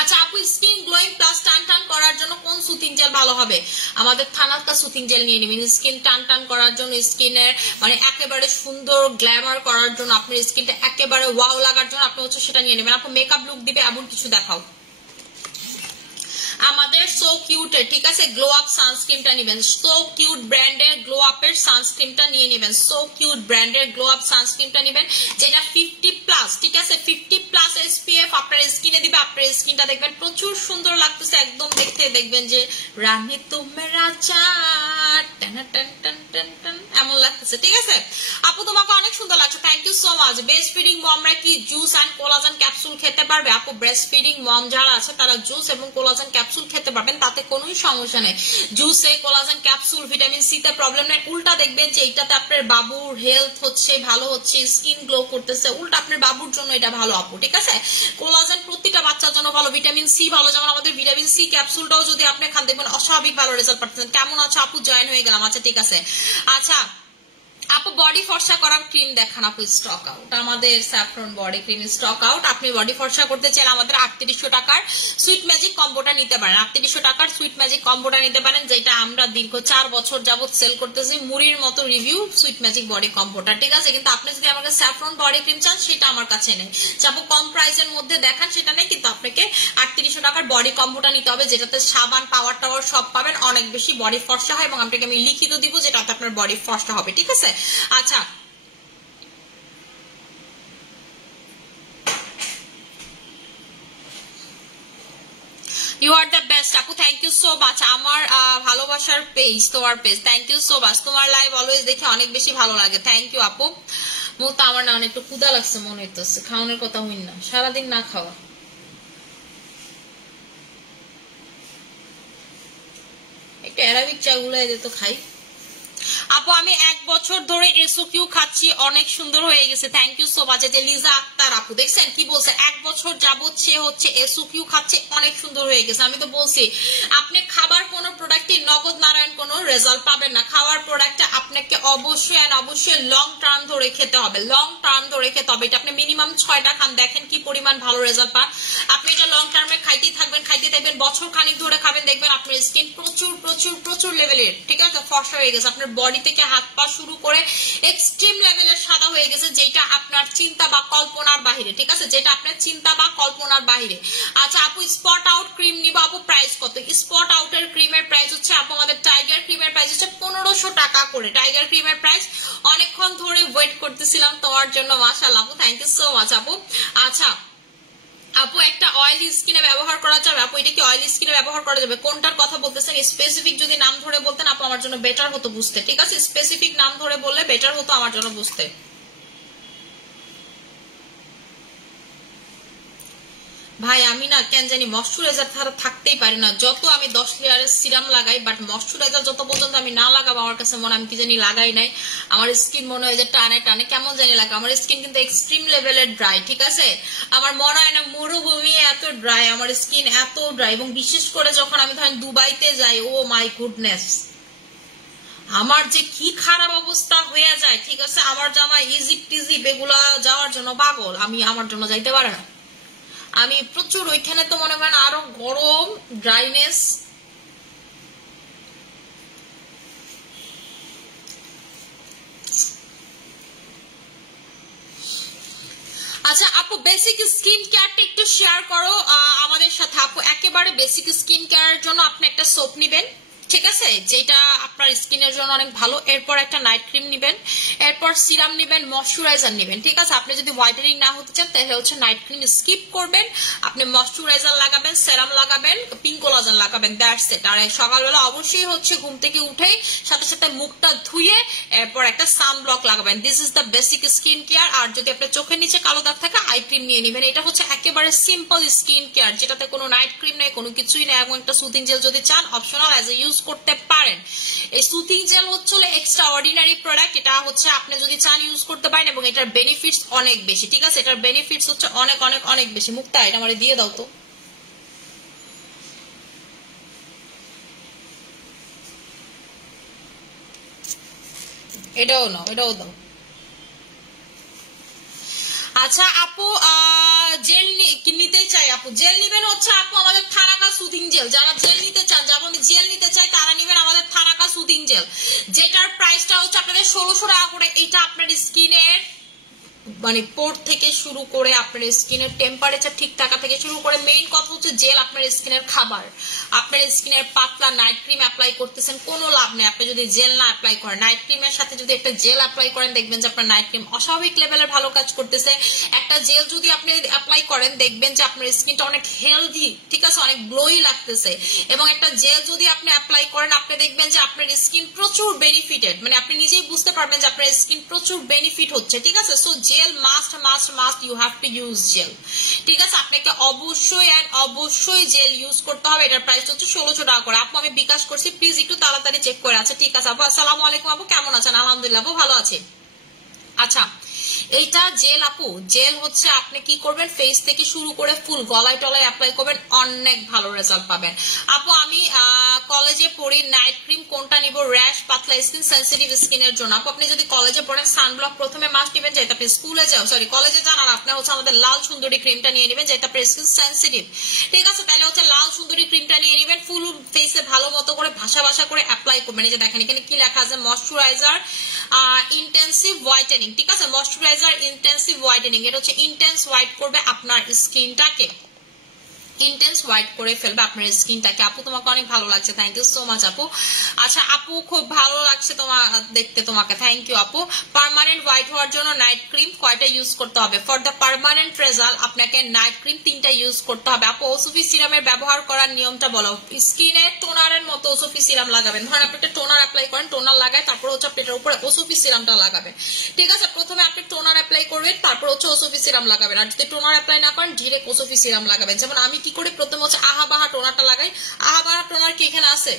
আচ্ছা আপু স্কিন গ্লোয়িং প্লাস টান টান করার জন্য কোন সুতিং জেল ভালো হবে, আমাদের থানাকা সুতিং জেল নিয়ে নেবেন। স্কিন টান টান করার জন্য, স্কিনের মানে একেবারে সুন্দর গ্ল্যামার করার জন্য, আপনার স্কিনটা একেবারে ওয়াও লাগার জন্য আপনি হচ্ছে সেটা নিয়ে নেবেন। আপু মেকআপ লুক দিবে এমন কিছু দেখাও, আমাদের সো কিউটের। ঠিক আছে, গ্লো আপ সানস্ক্রিনটা নেবেন, সো কিউট ব্র্যান্ডের গ্লো আপের সানস্ক্রিনটা নিয়ে নেবেন, সো কিউট ব্র্যান্ডের গ্লো আপ সানস্ক্রিনটা নেবেন, যেটা 50+। ঠিক আছে, 50+ SPF আপনার স্কিনে দিবে, আপনার স্কিনটা দেখবেন প্রচুর সুন্দর লাগতেছে, একদম দেখতে দেখবেন যে রানী তুমি রাজা এমন লাগতেছে। ঠিক আছে আপু, তোমাকে অনেক সুন্দর লাগছে, thank you so much. Breast feeding মমরা কি জুস এন্ড কোলাজেন ক্যাপসুল খেতে পারবে আপু? ব্রেস্ট ফিডিং মম যারা আছে তারা জুস এবং কোলাজেন ক্যাপসুল খেতে পারবেন, তাতে কোনোই সমস্যা নেই। জুসে কোলাজেন ক্যাপসুল ভিটামিন সি তে প্রবলেম নেই। উল্টা দেখবেন যে এইটাতে আপনার বাবুর হেলথ হচ্ছে ভালো, হচ্ছে স্কিন গ্লো করতেছে, উল্টা আপনার বাবুর জন্য এটা ভালো আপু। ঠিক আছে, কোলাজেন প্রতিটা বাচ্চার জন্য ভালো, ভিটামিন সি ভালো, যেমন আমাদের ভিটামিন সি ক্যাপসুলটাও যদি আপনি খান দেখবেন অস্বাভাবিক ভালো রেজাল্ট পাচ্ছেন। কেমন আছে আপু, জয়েন হয়ে গেলাম, আচ্ছা ঠিক আছে। আচ্ছা আপু বডি ফর্সা করার ক্রিম দেখান আপু, স্টক আউট, আমাদের saffron body cream stock out. আপনি বডি ফর্সা করতে চাইলে আমাদের 3800 টাকার সুইট ম্যাজিক কম্বোটা নিতে পারেন, 3800 টাকার সুইট ম্যাজিক কম্বোটা নিতে পারেন, যেটা আমরা দীর্ঘ 4 বছর যাবত সেল করতেছি, মুড়ির মতো রিভিউ সুইট ম্যাজিক বডি কম্বোটা। ঠিক আছে, কিন্তু আপনি যদি আমাকে স্যাফরন বডি ক্রিম চান সেটা আমার কাছে নেই, যাবো কম প্রাইসের মধ্যে দেখান সেটা নেই, কিন্তু আপনাকে 3800 টাকার বডি কম্বোটা নিতে হবে, যেটাতে সাবান পাওয়ার টাওয়ার সব পাবেন, অনেক বেশি বডি ফর্সা হয়, এবং আপনাকে আমি লিখিত দিব যেটাতে আপনার বডি ফর্সা হবে। ঠিক আছে, আচ্ছা ইউ আর দ্য বেস্ট আপু, থ্যাংক ইউ সো মাচ। আমার ভালোবাসার পেজ, তোমার page, thank you so much. তোমার লাইভ অলওয়েজ দেখে অনেক বেশি ভালো লাগে, থ্যাংক ইউ আপু। তো আমার না অনেক একটু ক্ষুধা লাগছে মনে হইতেছে, খাওয়ানোর কথা হইন না, সারাদিন না খাওয়া। একটু অ্যারাবিক চা গুলাই দিত খাই। আপু আমি 1 বছর ধরে এসওকিউ খাচ্ছি, অনেক সুন্দর হয়ে গেছে। Thank you so much. যে লিজা আক্তার আপু দেখছেন কি বলছে, 1 বছর যাবত সে হচ্ছে এসওকিউ খাচ্ছে, অনেক সুন্দর হয়ে গেছে। আমি তো বলছি আপনি খাবার কোনো প্রোডাক্টে নগদ নারায়ণ কোনো রেজাল্ট পাবেন না। খাওয়ার প্রোডাক্টে আপনাকে অবশ্যই এন্ড অবশ্যই লং টার্ম ধরে খেতে হবে, লং টার্ম ধরে খেতে হবে। এটা আপনি মিনিমাম 6টা খান, দেখেন কি পরিমাণ ভালো রেজাল্ট পান। আপনি এটা লং টার্মে খাইতেই থাকবেন, খাইতে থাকবেন, বছর খানিক ধরে খাবেন, দেখবেন আপনার স্কিন প্রচুর প্রচুর প্রচুর লেভেলের, ঠিক আছে, ফর্সা হয়ে গেছে। আপনার বডি থেকে হাত পা শুরু করে এক্সট্রিম লেভেলের সাদা হয়ে গেছে, যেটা আপনার চিন্তা বা কল্পনার বাহিরে, ঠিক আছে, যেটা আপনার চিন্তা বা কল্পনার বাহিরে। আচ্ছা আপু স্পট আউট ক্রিম নিব, আপু প্রাইস কত? স্পট আউটের ক্রিমের প্রাইস হচ্ছে আপু, আমাদের টাইগার ক্রিমের প্রাইস হচ্ছে 1500 টাকা করে। টাইগার ক্রিমের প্রাইস অনেকক্ষণ ধরে ওয়েট করতেছিলাম তোমার জন্য, মাশাআল্লাহ আপু, থ্যাংক ইউ সো মাচ আপু। আচ্ছা আপু একটা অয়েলি স্কিনে ব্যবহার করা যাবে? আপু এটা কি অয়েলি স্কিনে ব্যবহার করা যাবে? কোনটার কথা বলতেছেন? স্পেসিফিক যদি নাম ধরে বলতেন আপু আমার জন্য বেটার হতো বুঝতে, ঠিক আছে, স্পেসিফিক নাম ধরে বললে বেটার হতো আমার জন্য বুঝতে। ভাই আমি না কেন জানি ময়শ্চারাইজার ছাড়া থাকতেই পারি না, যত আমি 10 লেয়ারের সিরাম লাগাই, বাট ময়শ্চারাইজার যত পর্যন্ত আমি না লাগাবো আমার কাছে মনে আমি কি জানি লাগাই নাই, আমার স্কিন মনে হয় যে টানে টানে কেমন জানি লাগে। আমার স্কিন কিন্তু এক্সট্রিম লেভেলের ড্রাই, ঠিক আছে, আমার মনে হয় না মরুভূমি এত ড্রাই, আমার স্কিন এত ড্রাই। এবং বিশেষ করে যখন আমি ধরেন দুবাইতে যাই, ও মাই গুডনেস, আমার যে কি খারাপ অবস্থা হয়ে যায়, ঠিক আছে, আমার জামা ইজিপ্ট টিজিপ এগুলা যাওয়ার জন্য পাগল, আমি আমার জন্য যাইতে পারে না। আমি প্রচুর ওইখানে তো মনে করেন আরো গরম, ড্রাইনেস। আচ্ছা আপু বেসিক স্কিন কেয়ারটা একটু শেয়ার করো আমাদের সাথে আপু। একেবারে বেসিক স্কিন কেয়ারের জন্য আপনি একটা সোপ নিবেন, ঠিক আছে, যেটা আপনার স্কিনের জন্য অনেক ভালো। এরপর একটা নাইট ক্রিম নিবেন, এরপর সিরাম নিবেন, ময়শ্চারাইজার নিবেন, ঠিক আছে। আপনি যদি হোয়াইটেনিং না হতে চান তাহলে হচ্ছে নাইট ক্রিম স্কিপ করবেন, আপনি ময়শ্চারাইজার লাগাবেন, সেরাম লাগাবেন, পিঙ্ক কোলাজেন লাগাবেন, দ্যাটস ইট। আর সকালবেলা অবশ্যই হচ্ছে ঘুম থেকে উঠেই সাথে সাথে মুখটা ধুয়ে এরপর একটা সানব্লক লাগাবেন। This is the basic skin care. আর যদি আপনার চোখের নিচে কালো দাগ থাকে আই ক্রিম নিয়ে নেবেন। এটা হচ্ছে একেবারে সিম্পল স্কিন কেয়ার, যেটাতে কোনো নাইট ক্রিম নেই, কোনো কিছুই নেই। এবং একটা সুদিং জেল যদি চান অপশনাল অ্যাজ এ ইউজ করতে পারেন। এই সুদিং জেল হচ্ছে এক্সট্রা অর্ডিনারি প্রোডাক্ট, এটা হচ্ছে আপনি যদি চান ইউজ করতে পারেন এবং এটার বেনিফিটস অনেক বেশি, ঠিক আছে, এটার বেনিফিটস হচ্ছে অনেক অনেক অনেক বেশি। মুক্তা এটা আমারে দিয়ে দাও তো। এটাও নাও, এটাও দাও। আচ্ছা আপু জেল নিতে চাই, আপু জেল নিবেন হচ্ছে আপু আমাদের থানাকা সুদিং জেল। যারা জেল নিতে চান, যাবো আমি জেল নিতে চাই, তারা নিবেন আমাদের থানাকা সুদিং জেল, যেটার প্রাইসটা হচ্ছে আপনাদের 1600 টাকা করে। এটা আপনার স্কিনের মানে পোর থেকে শুরু করে আপনার স্কিনের টেম্পারেচার ঠিক থাকা থেকে শুরু করে মেইন কথা হচ্ছে জেল আপনার স্কিনের খাবার। আপনার স্কিনের পাতলা নাইট ক্রিম অ্যাপ্লাই করতেছেন, কোনো লাভ নেই আপনি যদি জেল না অ্যাপ্লাই করেন। নাইট ক্রিমের সাথে যদি একটা জেল অ্যাপ্লাই করেন দেখবেন যে আপনার নাইট ক্রিম অস্বাভাবিক লেভেলের ভালো কাজ করতেছে। একটা জেল যদি আপনি অ্যাপ্লাই করেন দেখবেন যে আপনার স্কিনটা অনেক হেলদি, ঠিক আছে, অনেক গ্লোই লাগতেছে। এবং একটা জেল যদি আপনি অ্যাপ্লাই করেন আপনি দেখবেন যে আপনার স্কিন প্রচুর বেনিফিটেড, মানে আপনি নিজেই বুঝতে পারবেন যে আপনার স্কিন প্রচুর বেনিফিট হচ্ছে, ঠিক আছে। So gel must must must you have to use gel, ঠিক আছে, আপনাকে অবশ্যই এন্ড অবশ্যই জেল ইউজ করতে হবে। এটার প্রাইস হচ্ছে 1600 টাকা করে। আপু আমি বিকাশ করছি, প্লিজ একটু তাড়াতাড়ি চেক করে। আচ্ছা ঠিক আছে আপু, আসসালামু আলাইকুম আপু, কেমন আছেন? আলহামদুলিল্লাহ আপু ভালো আছি। আচ্ছা এইটা জেল আপু, জেল হচ্ছে আপনি কি করবেন, ফেস থেকে শুরু করে ফুল গলায় টলায় অ্যাপ্লাই করবেন, অনেক ভালো রেজাল্ট পাবেন। আপু আমি কলেজে পড়ি, নাইট ক্রিম কোনটা নিব? র্যাশ, পাতলা স্কিন, সেনসিটিভ স্কিনের জন্য। আপু আপনি যদি কলেজে পড়েন সানব্লক প্রথমে মাস্ট নেবেন, যেটা আপনি স্কুলে যাও সরি কলেজে যান, আর আপনার হচ্ছে আমাদের লাল সুন্দরী ক্রিমটা নিয়ে নেবেন, যেটা আপনার স্কিন সেনসিটিভ, ঠিক আছে, তাহলে হচ্ছে লাল সুন্দরী ক্রিমটা নিয়ে নেবেন। ফুল ফেসে ভালো মতো করে ভাষা ভাষা করে অ্যাপ্লাই করবেন। এই যে দেখেন এখানে কি লেখা আছে, ময়শ্চারাইজার ইন্টেন্সিভ হোয়াইটেনিং, ঠিক আছে, ময়শ্চারাইজার ইন্টেন্সিভ হোয়াইটেনিং। এটা হচ্ছে ইন্টেন্স হোয়াইট করবে আপনার স্কিনটাকে, ইন্টেন্স হোয়াইট করে ফেলবে আপনার স্কিনটাকে। আপু তোমাকে অনেক ভালো লাগছে, থ্যাংক ইউ সো মাচ আপু। আচ্ছা আপু খুব ভালো লাগছে তোমার দেখতে, তোমাকে থ্যাংক ইউ আপু। পার্মানেন্ট হোয়াইট হওয়ার জন্য নাইট ক্রিম কয়টা ইউজ করতে হবে? ফর দ্য পার্মানেন্ট রেজাল্ট আপনাকে নাইট ক্রিম 3টা ইউজ করতে হবে। আপু ওসফি সিরামের ব্যবহার করার নিয়মটা বলো। স্কিনে টোনারের মতো ওসফি সিরাম লাগাবেন। ধরেন আপনি একটা টোনার অ্যাপ্লাই করেন, টোনার লাগায় তারপর হচ্ছে আপনি এটার উপরে ওসফি সিরামটা লাগাবেন, ঠিক আছে। প্রথমে আপনি টোনার অ্যাপ্লাই করবেন, তারপর হচ্ছে ওসফি সিরাম লাগাবেন। আর যদি টোনার অ্যাপ্লাই না করেন ডিরেক্ট ওসফি সিরাম লাগাবেন। যেমন আমি কি করে প্রথমে হচ্ছে আহাবাহা টোনারটা লাগাই। আহাবাহা টোনার কি এখানে আছে?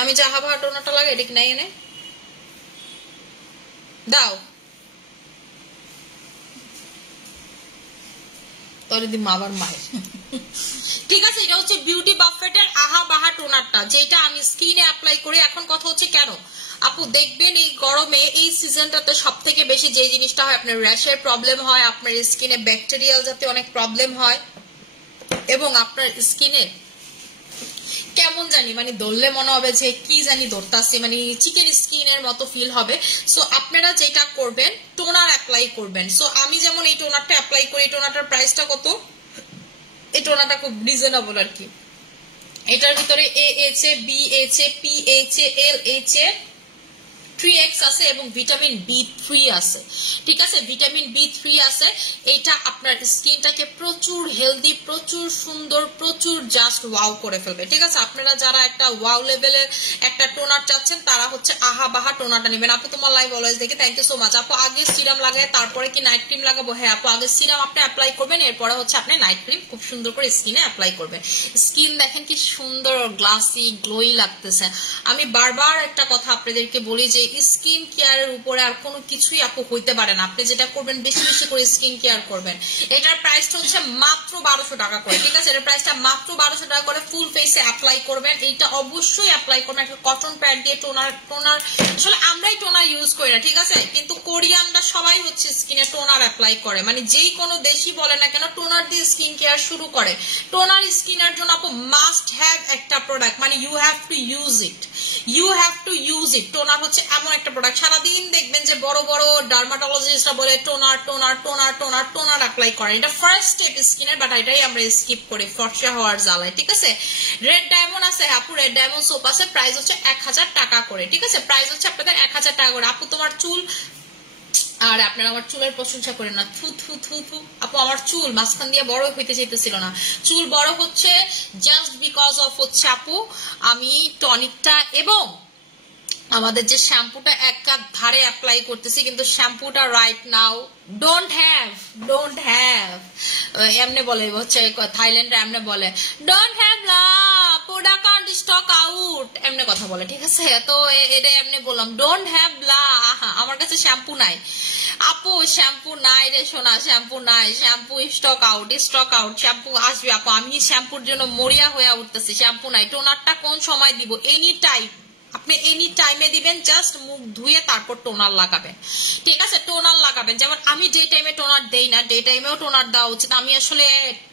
আমি যে আহা বাহা টোনারটা লাগে এটা কি নাই এনে দাও তোর দিন আবার মায়ের ঠিক আছে এটা হচ্ছে বিউটি বাফেটের আহা বাহা টোনারটা যেটা আমি স্কিনে অ্যাপ্লাই করি এখন কথা হচ্ছে কেন আপু দেখবেন এই গরমে এই সিজনটাতে সবথেকে বেশি যে জিনিসটা হয় আপনার র্যাশের প্রবলেম হয় আপনার স্কিনে ব্যাকটেরিয়াল জাতীয় অনেক প্রবলেম হয় এবং আপনার স্কিনে কেমন জানি মানে ধরলে মনে হবে যে কি জানি ধরতাছি মানে চিকেন স্কিনের মতো ফিল হবে সো আপনারা যেটা করবেন টোনার অ্যাপ্লাই করবেন সো আমি যেমন এই টোনারটা অ্যাপ্লাই করি এই টোনারটার প্রাইসটা কত এই টোনারটা খুব রিজনেবল আর কি এটার ভিতরে AHA BHA PHA LHA 3x আছে এবং ভিটামিন B3 আছে ঠিক আছে ভিটামিন B3 আছে এটা আপনার স্কিনটাকে প্রচুর হেলদি প্রচুর সুন্দর প্রচুর জাস্ট ওয়াও করে ফেলবে ঠিক আছে আপনারা যারা একটা ওয়াও লেভেলের একটা টোনার চাচ্ছেন তারা হচ্ছে আহা বাহা টোনারটা নেবেন আপু তোমার লাইভ অলওয়েজ দেখে থ্যাংক ইউ সো মাচ আপু আগে সিরাম লাগায় তারপরে কি নাইট ক্রিম লাগাবো হ্যাঁ আপু আগে সিরাম আপনি অ্যাপ্লাই করবেন এরপরে হচ্ছে আপনি নাইট ক্রিম খুব সুন্দর করে স্কিনে অ্যাপ্লাই করবেন স্কিন দেখেন কি সুন্দর গ্লাসি গ্লোই লাগতেছে আমি বারবার একটা কথা আপনাদেরকে বলি যে স্কিন কেয়ারের উপরে আর কোনো কিছুই আপু হইতে পারে না আপনি যেটা করবেন বেশি বেশি করে স্কিন কেয়ার করবেন এটার প্রাইসটা হচ্ছে মাত্র 1200 টাকা করে ঠিক আছে এটার প্রাইসটা মাত্র 1200 টাকা করে ফুল ফেসে অ্যাপ্লাই করবেন এইটা অবশ্যই অ্যাপ্লাই করবেন একটা কটন প্যাড দিয়ে টোনার আসলে আমরাই টোনার ইউজ করি না ঠিক আছে কিন্তু কোরিয়ানরা সবাই হচ্ছে স্কিনে টোনার অ্যাপ্লাই করে মানে যেই কোনো দেশই বলে না কেন টোনার দিয়ে স্কিন কেয়ার শুরু করে টোনার স্কিনের জন্য আপু মাস্ট হ্যাভ একটা প্রোডাক্ট মানে you have to use it toner হচ্ছে এমন একটা প্রোডাক্ট সারাদিন দেখবেন যে বড় বড় ডার্মাটোলজিস্টরা বলে toner toner toner toner toner apply করেন এটা ফার্স্ট স্টেপ স্কিনের বাট এটাই আমরা স্কিপ করি ফর্সা হওয়ার জ্বালায় ঠিক আছে রেড ডায়মন্ড আছে আপু রেড ডায়মন্ড সোপ আছে প্রাইস হচ্ছে 1000 টাকা করে ঠিক আছে প্রাইস হচ্ছে আপনাদের 1000 টাকা করে আপু তোমার চুল আর আপনারা আমার চুলের প্রশংসা করেন না থু থু থু থু আপু আমার চুল মাঝখান দিয়ে বড় হইতে চাইতেছিল না চুল বড় হচ্ছে জাস্ট বিকজ অফ হচ্ছে আপু আমি টনিকটা এবং আমাদের যে শ্যাম্পুটা এক কাপ ধারে অ্যাপ্লাই করতেছি কিন্তু শ্যাম্পুটা রাইট নাও ডোন্ট হ্যাভ এমনে বলে হচ্ছে থাইল্যান্ডে এমনে বলে ডোন্ট হ্যাভ লা প্রোডাক্ট কান্ট স্টক আউট এমনে কথা বলে ঠিক আছে তো এটা এমনি বললাম ডোন্ট হ্যাভ লা আমার কাছে শ্যাম্পু নাই আপু শ্যাম্পু নাই রে সোনা শ্যাম্পু নাই শ্যাম্পু স্টক আউট শ্যাম্পু আসবে আপু আমি শ্যাম্পুর জন্য মরিয়া হয়ে উঠতেছি শ্যাম্পু নাই টোনারটা কোন সময় দিব এনি টাইম আপনি এনি টাইমে দিবেন জাস্ট মুখ ধুয়ে তারপর টোনার লাগাবেন ঠিক আছে টোনার লাগাবেন যেমন আমি ডে টাইমে টোনার দেই না ডে টাইমেও টোনার দেওয়া উচিত আমি আসলে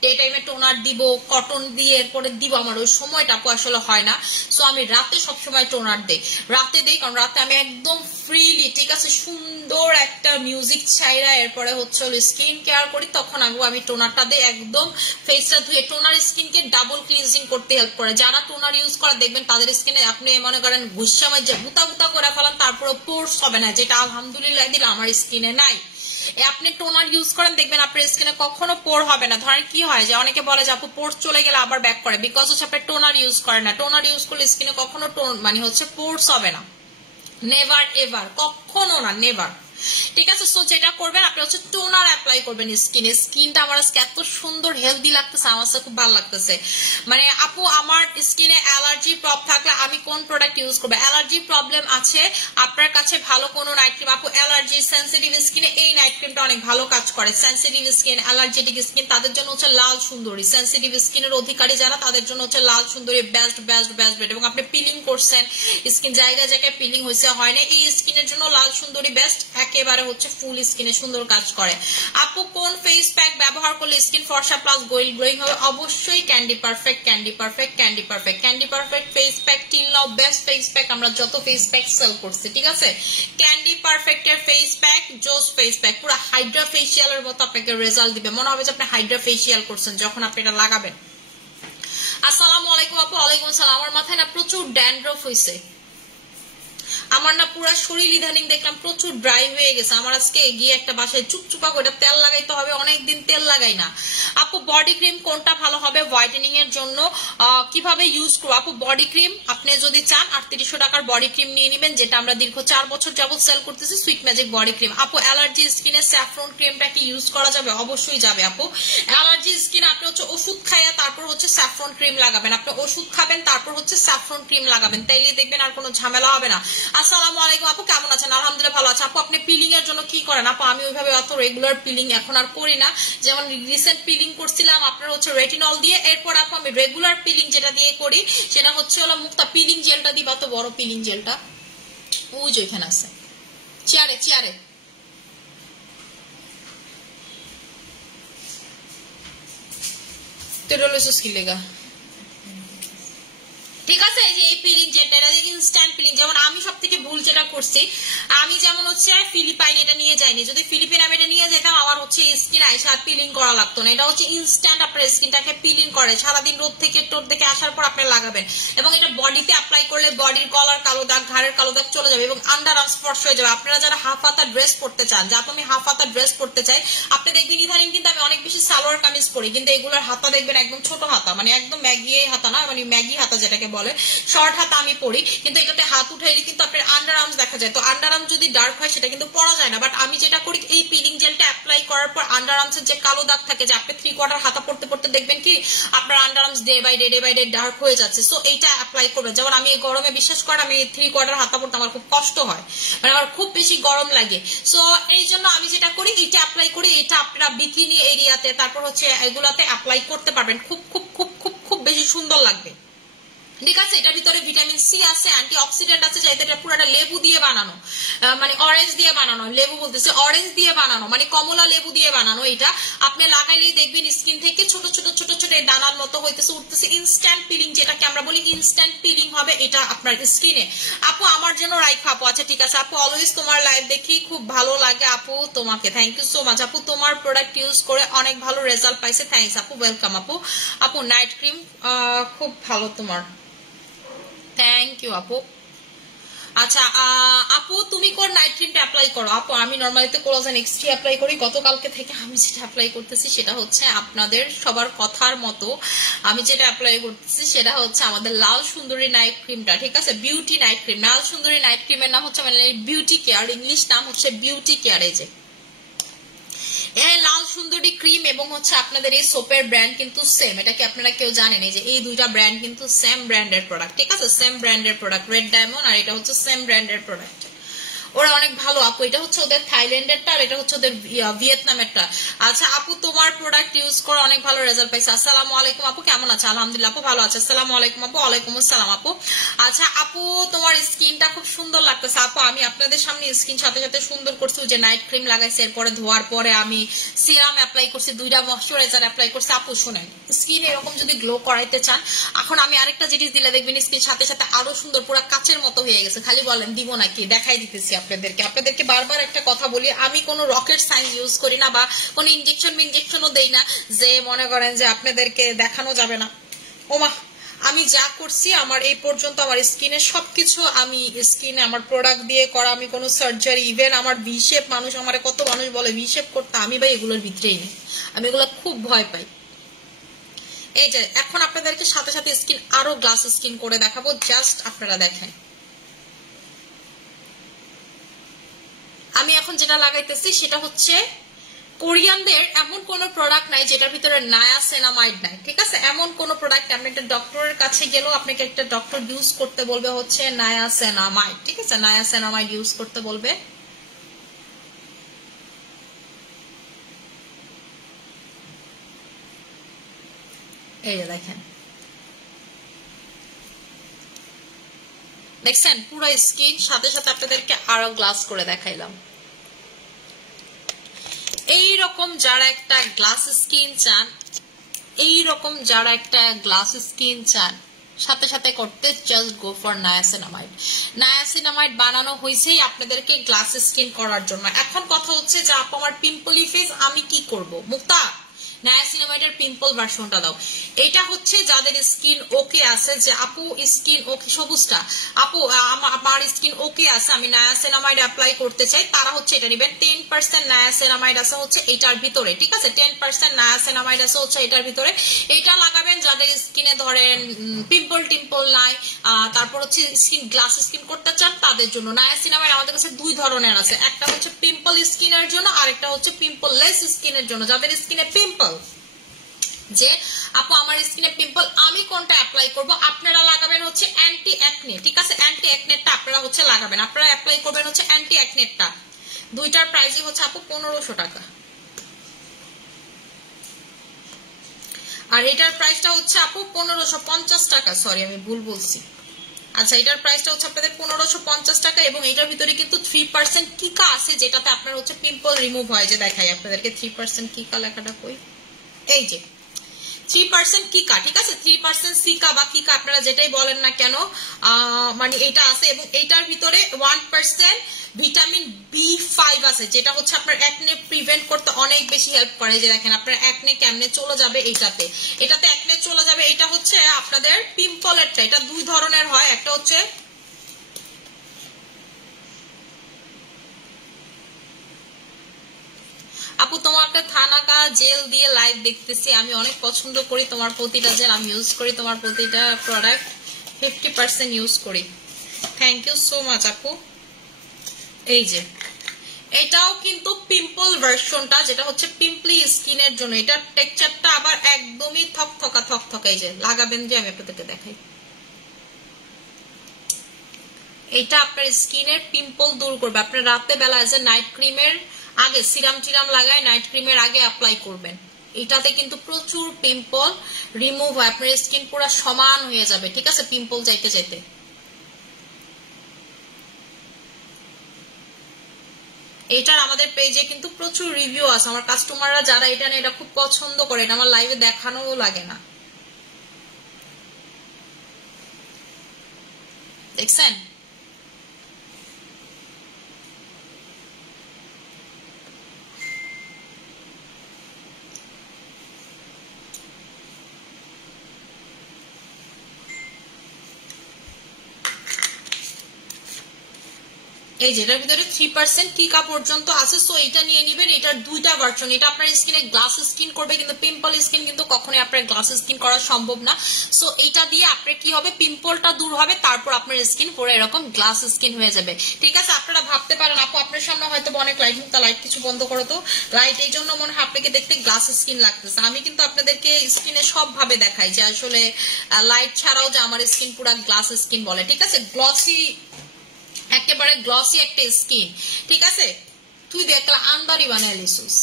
ডে টাইমে টোনার দিব কটন দিয়ে এরপরে দিব আমার ওই সময়টা আসলে হয় না সো আমি রাতে সবসময় টোনার দেই রাতে দেই কারণ রাতে আমি একদম ফ্রিলি ঠিক আছে সুন্দর একটা মিউজিক ছাইরা এরপরে হচ্ছে স্কিন কেয়ার করি তখন আমি টোনারটা দিই একদম ফেসটা ধুয়ে টোনার স্কিনকে ডাবল ক্লিনজিং করতে হেল্প করে যারা টোনার ইউজ করে দেখবেন তাদের স্কিনে আপনি মনে করেন গুসামাই যে গুতা গুতা করে ফেলান তারপরে পোর্স হবে না যেটা আলহামদুলিল্লাহ দিলে আমার স্কিনে নাই আপনি টোনার ইউজ করেন দেখবেন আপনার স্কিনে কখনো পোর হবে না ধরেন কি হয় যে অনেকে বলে যে আপু পোর্স চলে গেলে আবার ব্যাক করে বিকজ হচ্ছে আপনি টোনার ইউজ করেন না টোনার ইউজ করলে স্কিনে কখনো মানে হচ্ছে পোর্স হবে না নেভার এভার কখনো না নেভার ঠিক আছে সো যেটা করবেন আপনি হচ্ছে টোনার অ্যাপ্লাই করবেন স্কিনে স্কিনটা আমার আজকে এত সুন্দর হেলদি লাগতেছে আমার কাছে খুব ভালো লাগতেছে মানে আপু আমার স্কিনে অ্যালার্জি প্রবলেম থাকলে আমি কোন প্রোডাক্ট ইউজ করব অ্যালার্জি প্রবলেম আছে আপনার কাছে ভালো কোনো নাইট ক্রিম আপু অ্যালার্জি সেনসিটিভ স্কিনে এই নাইট ক্রিমটা অনেক ভালো কাজ করে সেনসিটিভ স্কিন অ্যালার্জেটিক স্কিন তাদের জন্য হচ্ছে লাল সুন্দরী সেনসিটিভ স্কিনের অধিকারী যারা তাদের জন্য হচ্ছে লাল সুন্দরী বেস্ট এবং আপনি পিলিং করছেন স্কিন জায়গায় জায়গায় পিলিং হয়েছে হয় না এই স্কিনের জন্য লাল সুন্দরী বেস্ট একেবারে হচ্ছে ফুল স্কিনে সুন্দর কাজ করে আপু কোন ফেস প্যাক ব্যবহার করলে স্কিন ফর্সা প্লাস গ্লোয়িং হবে অবশ্যই candy perfect face pack till now best face pack আমরা যত ফেস প্যাক সেল করছি ঠিক আছে ক্যান্ডি পারফেক্টের ফেস প্যাক জোস ফেস প্যাক পুরো হাইড্রা ফেশিয়ালের মতো আপনাকে রেজাল্ট দিবে মনে হবে যে আপনি হাইড্রা ফেশিয়াল করছেন যখন আপনি এটা লাগাবেন আসসালামু আলাইকুম আপু ওয়ালাইকুম আসসালাম আমার মাথায় না প্রচুর ড্যান্ড্রফ হইছে আমার না পুরো শরীর ইদানিং দেখলাম প্রচুর ড্রাই হয়ে গেছে। আমার আজকে গিয়ে একটা বাসায় চুপচুপা করে তেল লাগাইতে হবে, অনেকদিন তেল লাগাই না। আপু বডি ক্রিম কোনটা ভালো হবে হোয়াইটেনিং এর জন্য, কিভাবে ইউজ করবো? আপু বডি ক্রিম আপনি যদি চান 3800 টাকার বডি ক্রিম নিয়ে নেবেন, যেটা আমরা দীর্ঘ 4 বছর যাবত সেল করতেছি, সুইট ম্যাজিক বডি ক্রিম। আপু অ্যালার্জি স্কিনে স্যাফরন ক্রিমটা কি ইউজ করা যাবে? অবশ্যই যাবে আপু। অ্যালার্জি স্কিন আপনি হচ্ছে ওষুধ খাইয়া তারপর হচ্ছে স্যাফরন ক্রিম লাগাবেন, আপনি ওষুধ খাবেন তারপর হচ্ছে স্যাফরন ক্রিম লাগাবেন, তাইলে দেখবেন আর কোনো ঝামেলা হবে না। আসসালামু আলাইকুম আপু, কেমন আছেন? আলহামদুলিল্লাহ ভালো আছে। আপু আপনি পিলিং এর জন্য কি করেন? আপু আমি ওইভাবে অত রেগুলার পিলিং এখন আর করি না, যেমন রিসেন্ট পিলিং করছিলাম আপনার হচ্ছে রেটিনল দিয়ে, এরপর আপু আমি রেগুলার পিলিং যেটা দিয়ে করি সেটা হচ্ছে হলো মুক্তা পিলিং জেলটা দিবা, তো বড় পিলিং জেলটা ওই যে এখানে আছে, চেয়ারে চেয়ারে। কি লেগা ঠিক আছে, এই যে এই পিলিং যেটা ইনস্ট্যান্ট পিলিং। যেমন আমি সব থেকে ভুল যেটা করছি, আমি যেমন হচ্ছে ফিলিপাইন এটা নিয়ে যাইনি, যদি ফিলিপিন আমি এটা নিয়ে যেতাম আমার হচ্ছে স্কিন আইসা পিলিং করা লাগতো না। এটা হচ্ছে ইনস্ট্যান্ট আপনার স্কিনটাকে পিলিং করে, সারাদিন রোদ থেকে টোর থেকে আসার পর আপনি লাগাবেন এবং এটা বডিতে অ্যাপ্লাই করলে বডির গলার কালো দাগ, ঘাড়ের কালো দাগ চলে যাবে এবং আন্ডার আর্ম স্পর্শ হয়ে যাবে। আপনারা যারা হাফ হাতা ড্রেস পরতে চান, যা আমি হাফ হাতা ড্রেস পরতে চাই, আপনি দেখবেন ইদানিং কিন্তু আমি অনেক বেশি সালোয়ার কামিজ পরি, কিন্তু এগুলোর হাতা দেখবেন একদম ছোট হাতা, মানে একদম ম্যাগি হাতা না, মানে ম্যাগি হাতা যেটাকে বলে, শর্ট হাতা আমি পরি, কিন্তু এটাতে হাত উঠাইলে কিন্তু আপনার আন্ডার আর্মস দেখা যায়। তো আন্ডার আর্ম যদি ডার্ক হয় সেটা কিন্তু পরা যায় না, বাট আমি যেটা করি এই পিলিং জেলটা অ্যাপ্লাই করার পর আন্ডার আর্মসের যে কালো দাগ থাকে, যে আপনি 3/4 হাতা পড়তে পড়তে দেখবেন কি আপনার underarms day by day dark হয়ে যাচ্ছে। সো এইটা অ্যাপ্লাই করবেন। যেমন আমি এই গরমে বিশ্বাস করেন আমি 3/4 হাতা পড়তে আমার খুব কষ্ট হয়, মানে আমার খুব বেশি গরম লাগে। সো এই জন্য আমি যেটা করি এইটা অ্যাপ্লাই করি, এটা আপনারা বিকিনি এরিয়াতে তারপর হচ্ছে এগুলাতে অ্যাপ্লাই করতে পারবেন, খুব খুব খুব খুব খুব বেশি সুন্দর লাগবে। ঠিক আছে, এটার ভিতরে ভিটামিন সি আছে, অ্যান্টি অক্সিডেন্ট আছে, যাতে এটা পুরোটা লেবু দিয়ে বানানো, মানে অরেঞ্জ দিয়ে বানানো, লেবু বলতেছে অরেঞ্জ দিয়ে বানানো, মানে কমলা লেবু দিয়ে বানানো। এটা আপনি লাগাইলেই দেখবেন স্কিন থেকে ছোট ছোট ছোট ছোট দানার মতো হইতেছে উঠতেছে, ইনস্ট্যান্ট পিলিং যেটাকে আমরা বলি ইনস্ট্যান্ট পিলিং হবে এটা আপনার স্কিনে। আপু আমার জন্য রাইট আপু, আচ্ছা ঠিক আছে আপু, অলওয়েজ তোমার লাইভ দেখি খুব ভালো লাগে আপু, তোমাকে থ্যাংক ইউ সো মাচ আপু, তোমার প্রোডাক্ট ইউজ করে অনেক ভালো রেজাল্ট পাইছে, থ্যাংকস আপু, ওয়েলকাম আপু। আপু নাইট ক্রিম খুব ভালো তোমার, থ্যাংক ইউ আপু। আচ্ছা আপু তুমি কোন নাইট ক্রিমটা অ্যাপ্লাই করো? আপু আমি নরমালিতে কোলাজেন এক্সট্রি অ্যাপ্লাই করি, গতকালকে থেকে আমি যেটা অ্যাপ্লাই করতেছি সেটা হচ্ছে আপনাদের সবার কথার মতো আমি যেটা অ্যাপ্লাই করতেছি সেটা হচ্ছে আমাদের লাল সুন্দরী নাইট ক্রিমটা। ঠিক আছে, বিউটি নাইট ক্রিম, লাল সুন্দরী নাইট ক্রিমের নাম হচ্ছে মানে বিউটি কেয়ার, ইংলিশ নাম হচ্ছে বিউটি কেয়ার। এই যে লাল সুন্দরী ক্রিম এবং হচ্ছে আপনাদের এই সোপের ব্র্যান্ড কিন্তু সেম, এটা কি আপনারা কেউ জানেন? এই যে এই দুইটা ব্র্যান্ড কিন্তু সেম ব্র্যান্ডের প্রোডাক্ট, ঠিক আছে, সেম ব্র্যান্ডের প্রোডাক্ট, রেড ডায়মন্ড আর এটা হচ্ছে সেম ব্র্যান্ডের প্রোডাক্ট। ওরা অনেক ভালো আপু, এটা হচ্ছে ওদের থাইল্যান্ডেরটা আর এটা হচ্ছে ওদের ভিয়েতনামেরটা। আচ্ছা আপু তোমার প্রোডাক্ট ইউজ করে অনেক ভালো রেজাল্ট পাইছে। আসসালামু আলাইকুম আপু, কেমন আছে? আলহামদুলিল্লাহ আপু ভালো আছে। আসসালামু আলাইকুম আপু। ওয়ালাইকুম আসসালাম আপু। আচ্ছা আপু তোমার স্কিনটা খুব সুন্দর লাগতেছে আপু, আমি আপনাদের সামনে স্কিন সাথে সাথে সুন্দর করছি, যে নাইট ক্রিম লাগাইছি, এরপরে ধোয়ার পরে আমি সিরাম অ্যাপ্লাই করছি, 2টা ময়শ্চারাইজার অ্যাপ্লাই করছি। আপু শুনেন, স্কিন এরকম যদি গ্লো করাইতে চান, এখন আমি আরেকটা জিনিস দিলে দেখবেন স্কিন সাথে সাথে আরো সুন্দর, পুরো কাচের মতো হয়ে গেছে। খালি বলেন দিব নাকি? দেখাই দিতেছি আপনাদেরকে বারবার একটা কথা বলি, আমি কোনো রকেট সায়েন্স ইউজ করি না বা কোনো ইনজেকশনও দেই না যে মনে করেন যে আপনাদেরকে দেখানো যাবে না। ওমা আমি যা করছি আমার এই পর্যন্ত আমার স্কিনে সবকিছু, আমি স্কিনে আমার প্রোডাক্ট দিয়ে করা, আমি কোনো সার্জারি, ইভেন আমার ভিশেপ, মানুষ আমার কত মানুষ বলে ভিশেপ করতে, আমি ভাই এগুলোর ভিতরেই নেই, আমি এগুলো খুব ভয় পাই। এই যে এখন আপনাদেরকে সাথে সাথে স্কিন আরো গ্লাস স্কিন করে দেখাবো, জাস্ট আপনারা দেখেন। আমি এখন যেটা লাগাইতেছি সেটা হচ্ছে কোরিয়ানদের এমন কোন প্রোডাক্ট নাই যেটার ভিতরে নায়াসিনামাইড নাই, ঠিক আছে, এমন কোন প্রোডাক্ট আপনি একটা ডক্টরের কাছে গেলেও আপনাকে একটা ডক্টর ইউজ করতে বলবে হচ্ছে নায়াসিনামাইড, ঠিক আছে, নায়াসিনামাইড ইউজ করতে বলবে। এই যে দেখেন, দেখছেন পুরো স্কিন, সাথে সাথে আপনাদেরকে আরো গ্লাস করে দেখাইলাম। এইরকম যারা একটা গ্লাস স্কিন চান, এইরকম যারা একটা গ্লাস স্কিন চান সাথে সাথে করতে, just go for niacinamide. Niacinamide বানানো হয়েছেই আপনাদেরকে গ্লাস স্কিন করার জন্য। এখন কথা হচ্ছে যে আপু আমার পিম্পলি ফেস, আমি কি করব? মুক্তা নায়াসিনামাইডের পিম্পল ভার্সনটা দাও। এটা হচ্ছে যাদের স্কিন ওকে আছে, যে আপু স্কিন ওকে, সবুজটা আপু আমার স্কিন ওকে আছে, আমি নায়াসিনামাইড অ্যাপ্লাই করতে চাই, তারা হচ্ছে এটা নেবেন। 10% নায়াসিনামাইড আছে হচ্ছে এটার ভিতরে, ঠিক আছে, 10% নায়াসিনামাইড আছে হচ্ছে এটার ভিতরে। এটা লাগাবেন যাদের স্কিনে ধরেন পিম্পল টিম্পল নাই, তারপর হচ্ছে স্কিন গ্লাস স্কিন করতে চান তাদের জন্য। নায়াসিনামাইড আমাদের কাছে দুই ধরনের আছে, একটা হচ্ছে পিম্পল স্কিনের জন্য, আরেকটা হচ্ছে পিম্পল লেস স্কিনের জন্য। যাদের স্কিনে পিম্পল, যে আপু আমার স্কিনে পিম্পল, আমি কোনটা অ্যাপ্লাই করব, আপনারা লাগাবেন হচ্ছে অ্যান্টি অ্যাকনে, ঠিক আছে, অ্যান্টি অ্যাকনেটটা আপনারা হচ্ছে লাগাবেন, আপনারা অ্যাপ্লাই করবেন হচ্ছে অ্যান্টি অ্যাকনেটটা। দুইটার প্রাইসই হচ্ছে আপু 1500 টাকা, আর এটার প্রাইসটা হচ্ছে আপু 1550 টাকা, সরি আমি ভুল বলছি। আচ্ছা, এটার প্রাইসটা হচ্ছে আপনাদের 1550 টাকা, এবং এটার ভিতরে কিন্তু 3% কিকা আছে, যেটাতে আপনার হচ্ছে পিম্পল রিমুভ হয়। যে দেখাই আপনাদেরকে 3% কিকা লেখাটা কই, এই যে 3% কিকা, ঠিক আছে, 3% সিকা বা কিকা আপনারা যেটাই বলেন না কেন, মানে এটা আছে। এবং এটার ভিতরে 1% ভিটামিন B5 আছে, যেটা হচ্ছে আপনার অ্যাকনে প্রিভেন্ট করতে অনেক বেশি হেল্প করে। যে দেখেন আপনার অ্যাকনে কেমনে চলে যাবে, এটাতে অ্যাকনে চলে যাবে। এটা হচ্ছে আপনাদের পিম্পলেরটা, এটা দুই ধরনের হয়, একটা হচ্ছে আপু তোমাকে থানাকা জেল দিয়ে লাইভ দেখতেছি, আমি অনেক পছন্দ করি তোমার প্রতিটা জেল, আমি ইউজ করি তোমার প্রতিটা প্রোডাক্ট, 50% ইউজ করি। থ্যাংক ইউ সো মাচ আপু। এই যে এটাও কিন্তু পিম্পল ভার্সনটা, যেটা হচ্ছে পিম্পলি স্কিনের জন্য। এটার টেক্সচারটা আবার একদমই থকথকা। এই যে লাগাবেন, যে আমি আপনাদেরকে দেখাই, এটা আপনার স্কিনের পিম্পল দূর করবে। আপনার রাতে বেলা এজ এ নাইট ক্রিমের আগে সিরাম টিরাম লাগায় নাইট ক্রিমের আগে অ্যাপ্লাই করবেন। এটাতে কিন্তু প্রচুর পিম্পল রিমুভ হয়, আপনার স্কিন পুরো সমান হয়ে যাবে, ঠিক আছে, পিম্পল যাইতে যাইতে। এটার আমাদের পেজে কিন্তু প্রচুর রিভিউ আছে, আমার কাস্টমাররা যারা এটা নেয় এটা খুব পছন্দ করে, এটা আমার লাইভে দেখানোও লাগে না, দেখছেন। এই যেটার ভিতরে 3% কিকা পর্যন্ত আছে, সো এটা নিয়ে নেবেন। এটার দুইটা ভার্সন, এটা আপনার স্কিনে গ্লাস স্কিন করবে, কিন্তু পিম্পল স্কিন কিন্তু কখনোই আপনার গ্লাস স্কিন করা সম্ভব না। সো এটা দিয়ে আপনার কি হবে, পিম্পলটা দূর হবে, তারপর আপনার স্কিন পুরো এরকম গ্লাস স্কিন হয়ে যাবে, ঠিক আছে। আপনারা ভাবতে পারেন আপু আপনার সামনে হয়তো অনেক লাইট, তা লাইট কিছু বন্ধ করো তো, লাইট এই জন্য মনে হয় আপনাকে দেখতে গ্লাস স্কিন লাগতেছে। আমি কিন্তু আপনাদেরকে স্কিনে সব ভাবে দেখাই যে আসলে লাইট ছাড়াও যে আমার স্কিন পুরো গ্লাস স্কিন বলে, ঠিক আছে, গ্লসি, একেবারে গ্লসি একটা স্কিন, ঠিক আছে। তুই দেখলা আন্দারি বানায় লিসুস,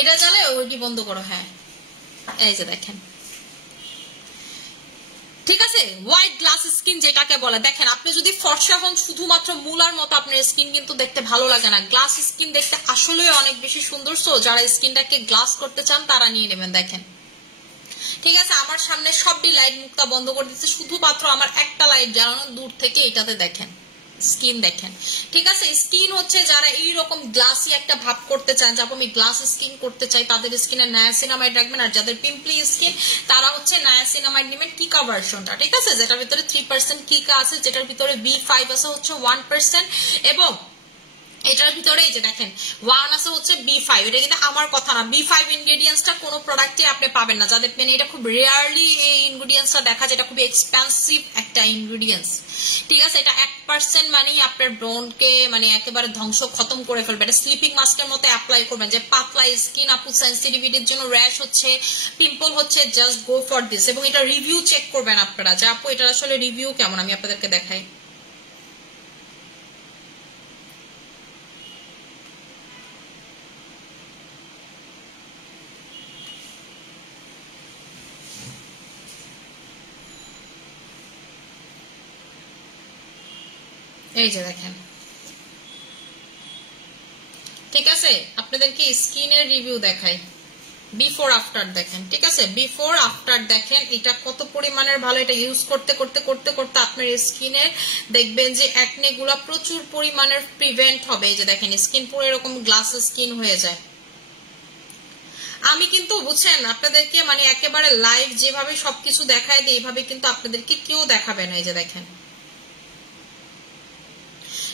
এটা জানে ওইটি বন্ধ করো, হ্যাঁ এই যে দেখেন, ঠিক আছে, হোয়াইট গ্লাস স্কিন যেটাকে বলে। দেখেন আপনি যদি ফর্সা হন, শুধুমাত্র মূলার মতো আপনার স্কিন কিন্তু দেখতে ভালো লাগে না, গ্লাস স্কিন দেখতে আসলে অনেক বেশি সুন্দর। সো যারা স্কিনটাকে গ্লাস করতে চান তারা নিয়ে নেবেন। দেখেন, ঠিক আছে, আমার সামনে সবটি লাইট মুক্তা বন্ধ করে দিচ্ছে, শুধুমাত্র আমার একটা লাইট জ্বালানো দূর থেকে, এটাতে দেখেন স্কিন দেখেন, ঠিক আছে। স্কিন হচ্ছে যারা এইরকম গ্লাসি একটা ভাব করতে চান, যাবো আমি গ্লাস স্কিন করতে চাই, তাদের স্কিনে নায়াসিনামাইড রাখবেন। আর যাদের পিম্পলি স্কিন তারা হচ্ছে নায়াসিনামাইড নেবেন কিকা ভার্সনটা, ঠিক আছে, যেটার ভিতরে 3% কিকা আছে, যেটার ভিতরে B5 আছে হচ্ছে 1%, এবং এটার ভিতরে এই যে দেখেন 1 আছে হচ্ছে B5। এটা কিন্তু আমার কথা না, B5 ইনগ্রেডিয়েন্টসটা কোনো প্রোডাক্টে আপনি পাবেন না, যাদের পেনে এটা খুব রেয়ারলি এই ইনগ্রেডিয়েন্টসটা দেখা যায়, এটা খুব এক্সপেন্সিভ একটা ইনগ্রেডিয়েন্টস, ঠিক আছে। এটা 1% মানে আপনার ব্রনকে মানে একেবারে ধ্বংস খতম করে ফেলবে। এটা স্লিপিং মাস্কের মতো অ্যাপ্লাই করবেন, যে পাতলা স্কিন আপু, সেন্সিটিভিটির জন্য, র্যাশ হচ্ছে, পিম্পল হচ্ছে, জাস্ট গো ফর দিস। এবং এটা রিভিউ চেক করবেন আপনারা, যে আপু এটা আসলে রিভিউ কেমন, আমি আপনাদেরকে দেখাই। এই যে দেখেন, ঠিক আছে, আপনাদেরকে স্কিনের রিভিউ দেখাই। বিফোর আফটার দেখেন, ঠিক আছে? বিফোর আফটার দেখেন এটা কত পরিমাণের ভালো। এটা ইউজ করতে করতে করতে করতে আপনার স্কিনে দেখবেন যে অ্যাকনে গুলা প্রচুর পরিমাণের প্রিভেন্ট হবে। এই যে দেখেন স্কিন পুরো এরকম গ্লাস স্কিন হয়ে যায়। আমি কিন্তু বুঝছেন আপনাদেরকে মানে একেবারে লাইভ যেভাবে সবকিছু দেখায় দিই এইভাবে কিন্তু আপনাদেরকে কেউ দেখাবে না। এই যে দেখেন,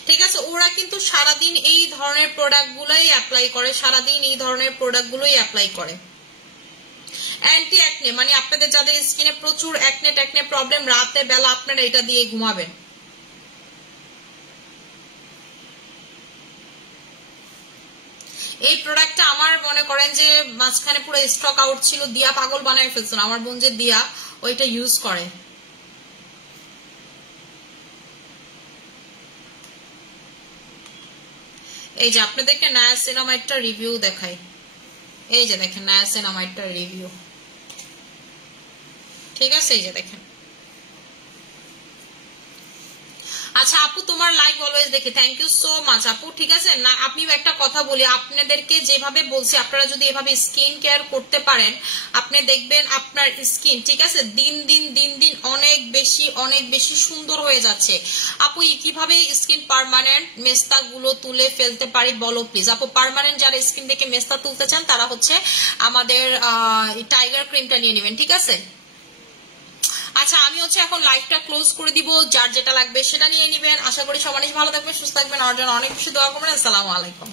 ঠিক আছে? ওরা কিন্তু সারাদিন এই ধরনের প্রোডাক্ট গুলোই অ্যাপ্লাই করে, সারাদিন এই ধরনের প্রোডাক্ট গুলোই অ্যাপ্লাই করে। অ্যান্টি অ্যাকনে মানে আপনাদের যাদের স্কিনে প্রচুর অ্যাকনে ট্যাকনে প্রবলেম, রাতে বেলা আপনারা এটা দিয়ে ঘুমাবেন। এই প্রোডাক্টটা আমার মনে করেন যে মাঝখানে পুরো স্টক আউট ছিল, দিয়া পাগল বানায় ফেলছিল। আমার বোন যে দিয়া ওইটা ইউজ করে। এই যে আপনাদেরকে নায়াসিনামাইডটা রিভিউ দেখাই। এই যে দেখেন নায়াসিনামাইডটা রিভিউ, ঠিক আছে? এই যে দেখেন। আচ্ছা আপু তোমার লাইভ অলওয়েজ দেখি, থ্যাংক ইউ সো মাচ আপু, ঠিক আছে? না আপনি একটা কথা বলি, আপনাদেরকে যেভাবে বলছি আপনারা যদি এভাবে স্কিন কেয়ার করতে পারেন আপনি দেখবেন আপনার স্কিন, ঠিক আছে, দিন দিন দিন দিন অনেক বেশি সুন্দর হয়ে যাচ্ছে। আপু কিভাবে স্কিন পার্মানেন্ট মেস্তা গুলো তুলে ফেলতে পারি বলো প্লিজ। আপু পার্মানেন্ট যারা স্কিন থেকে মেস্তা তুলতে চান তারা হচ্ছে আমাদের টাইগার ক্রিমটা নিয়ে নেবেন, ঠিক আছে? আচ্ছা আমি হচ্ছে এখন লাইভটা ক্লোজ করে দিব, যার যেটা লাগবে সেটা নিয়ে নিবেন। আশা করি সবাই ভালো থাকবেন, সুস্থ থাকবেন, আমার জন্য অনেক বেশি দোয়া করবেন। আসসালামু আলাইকুম।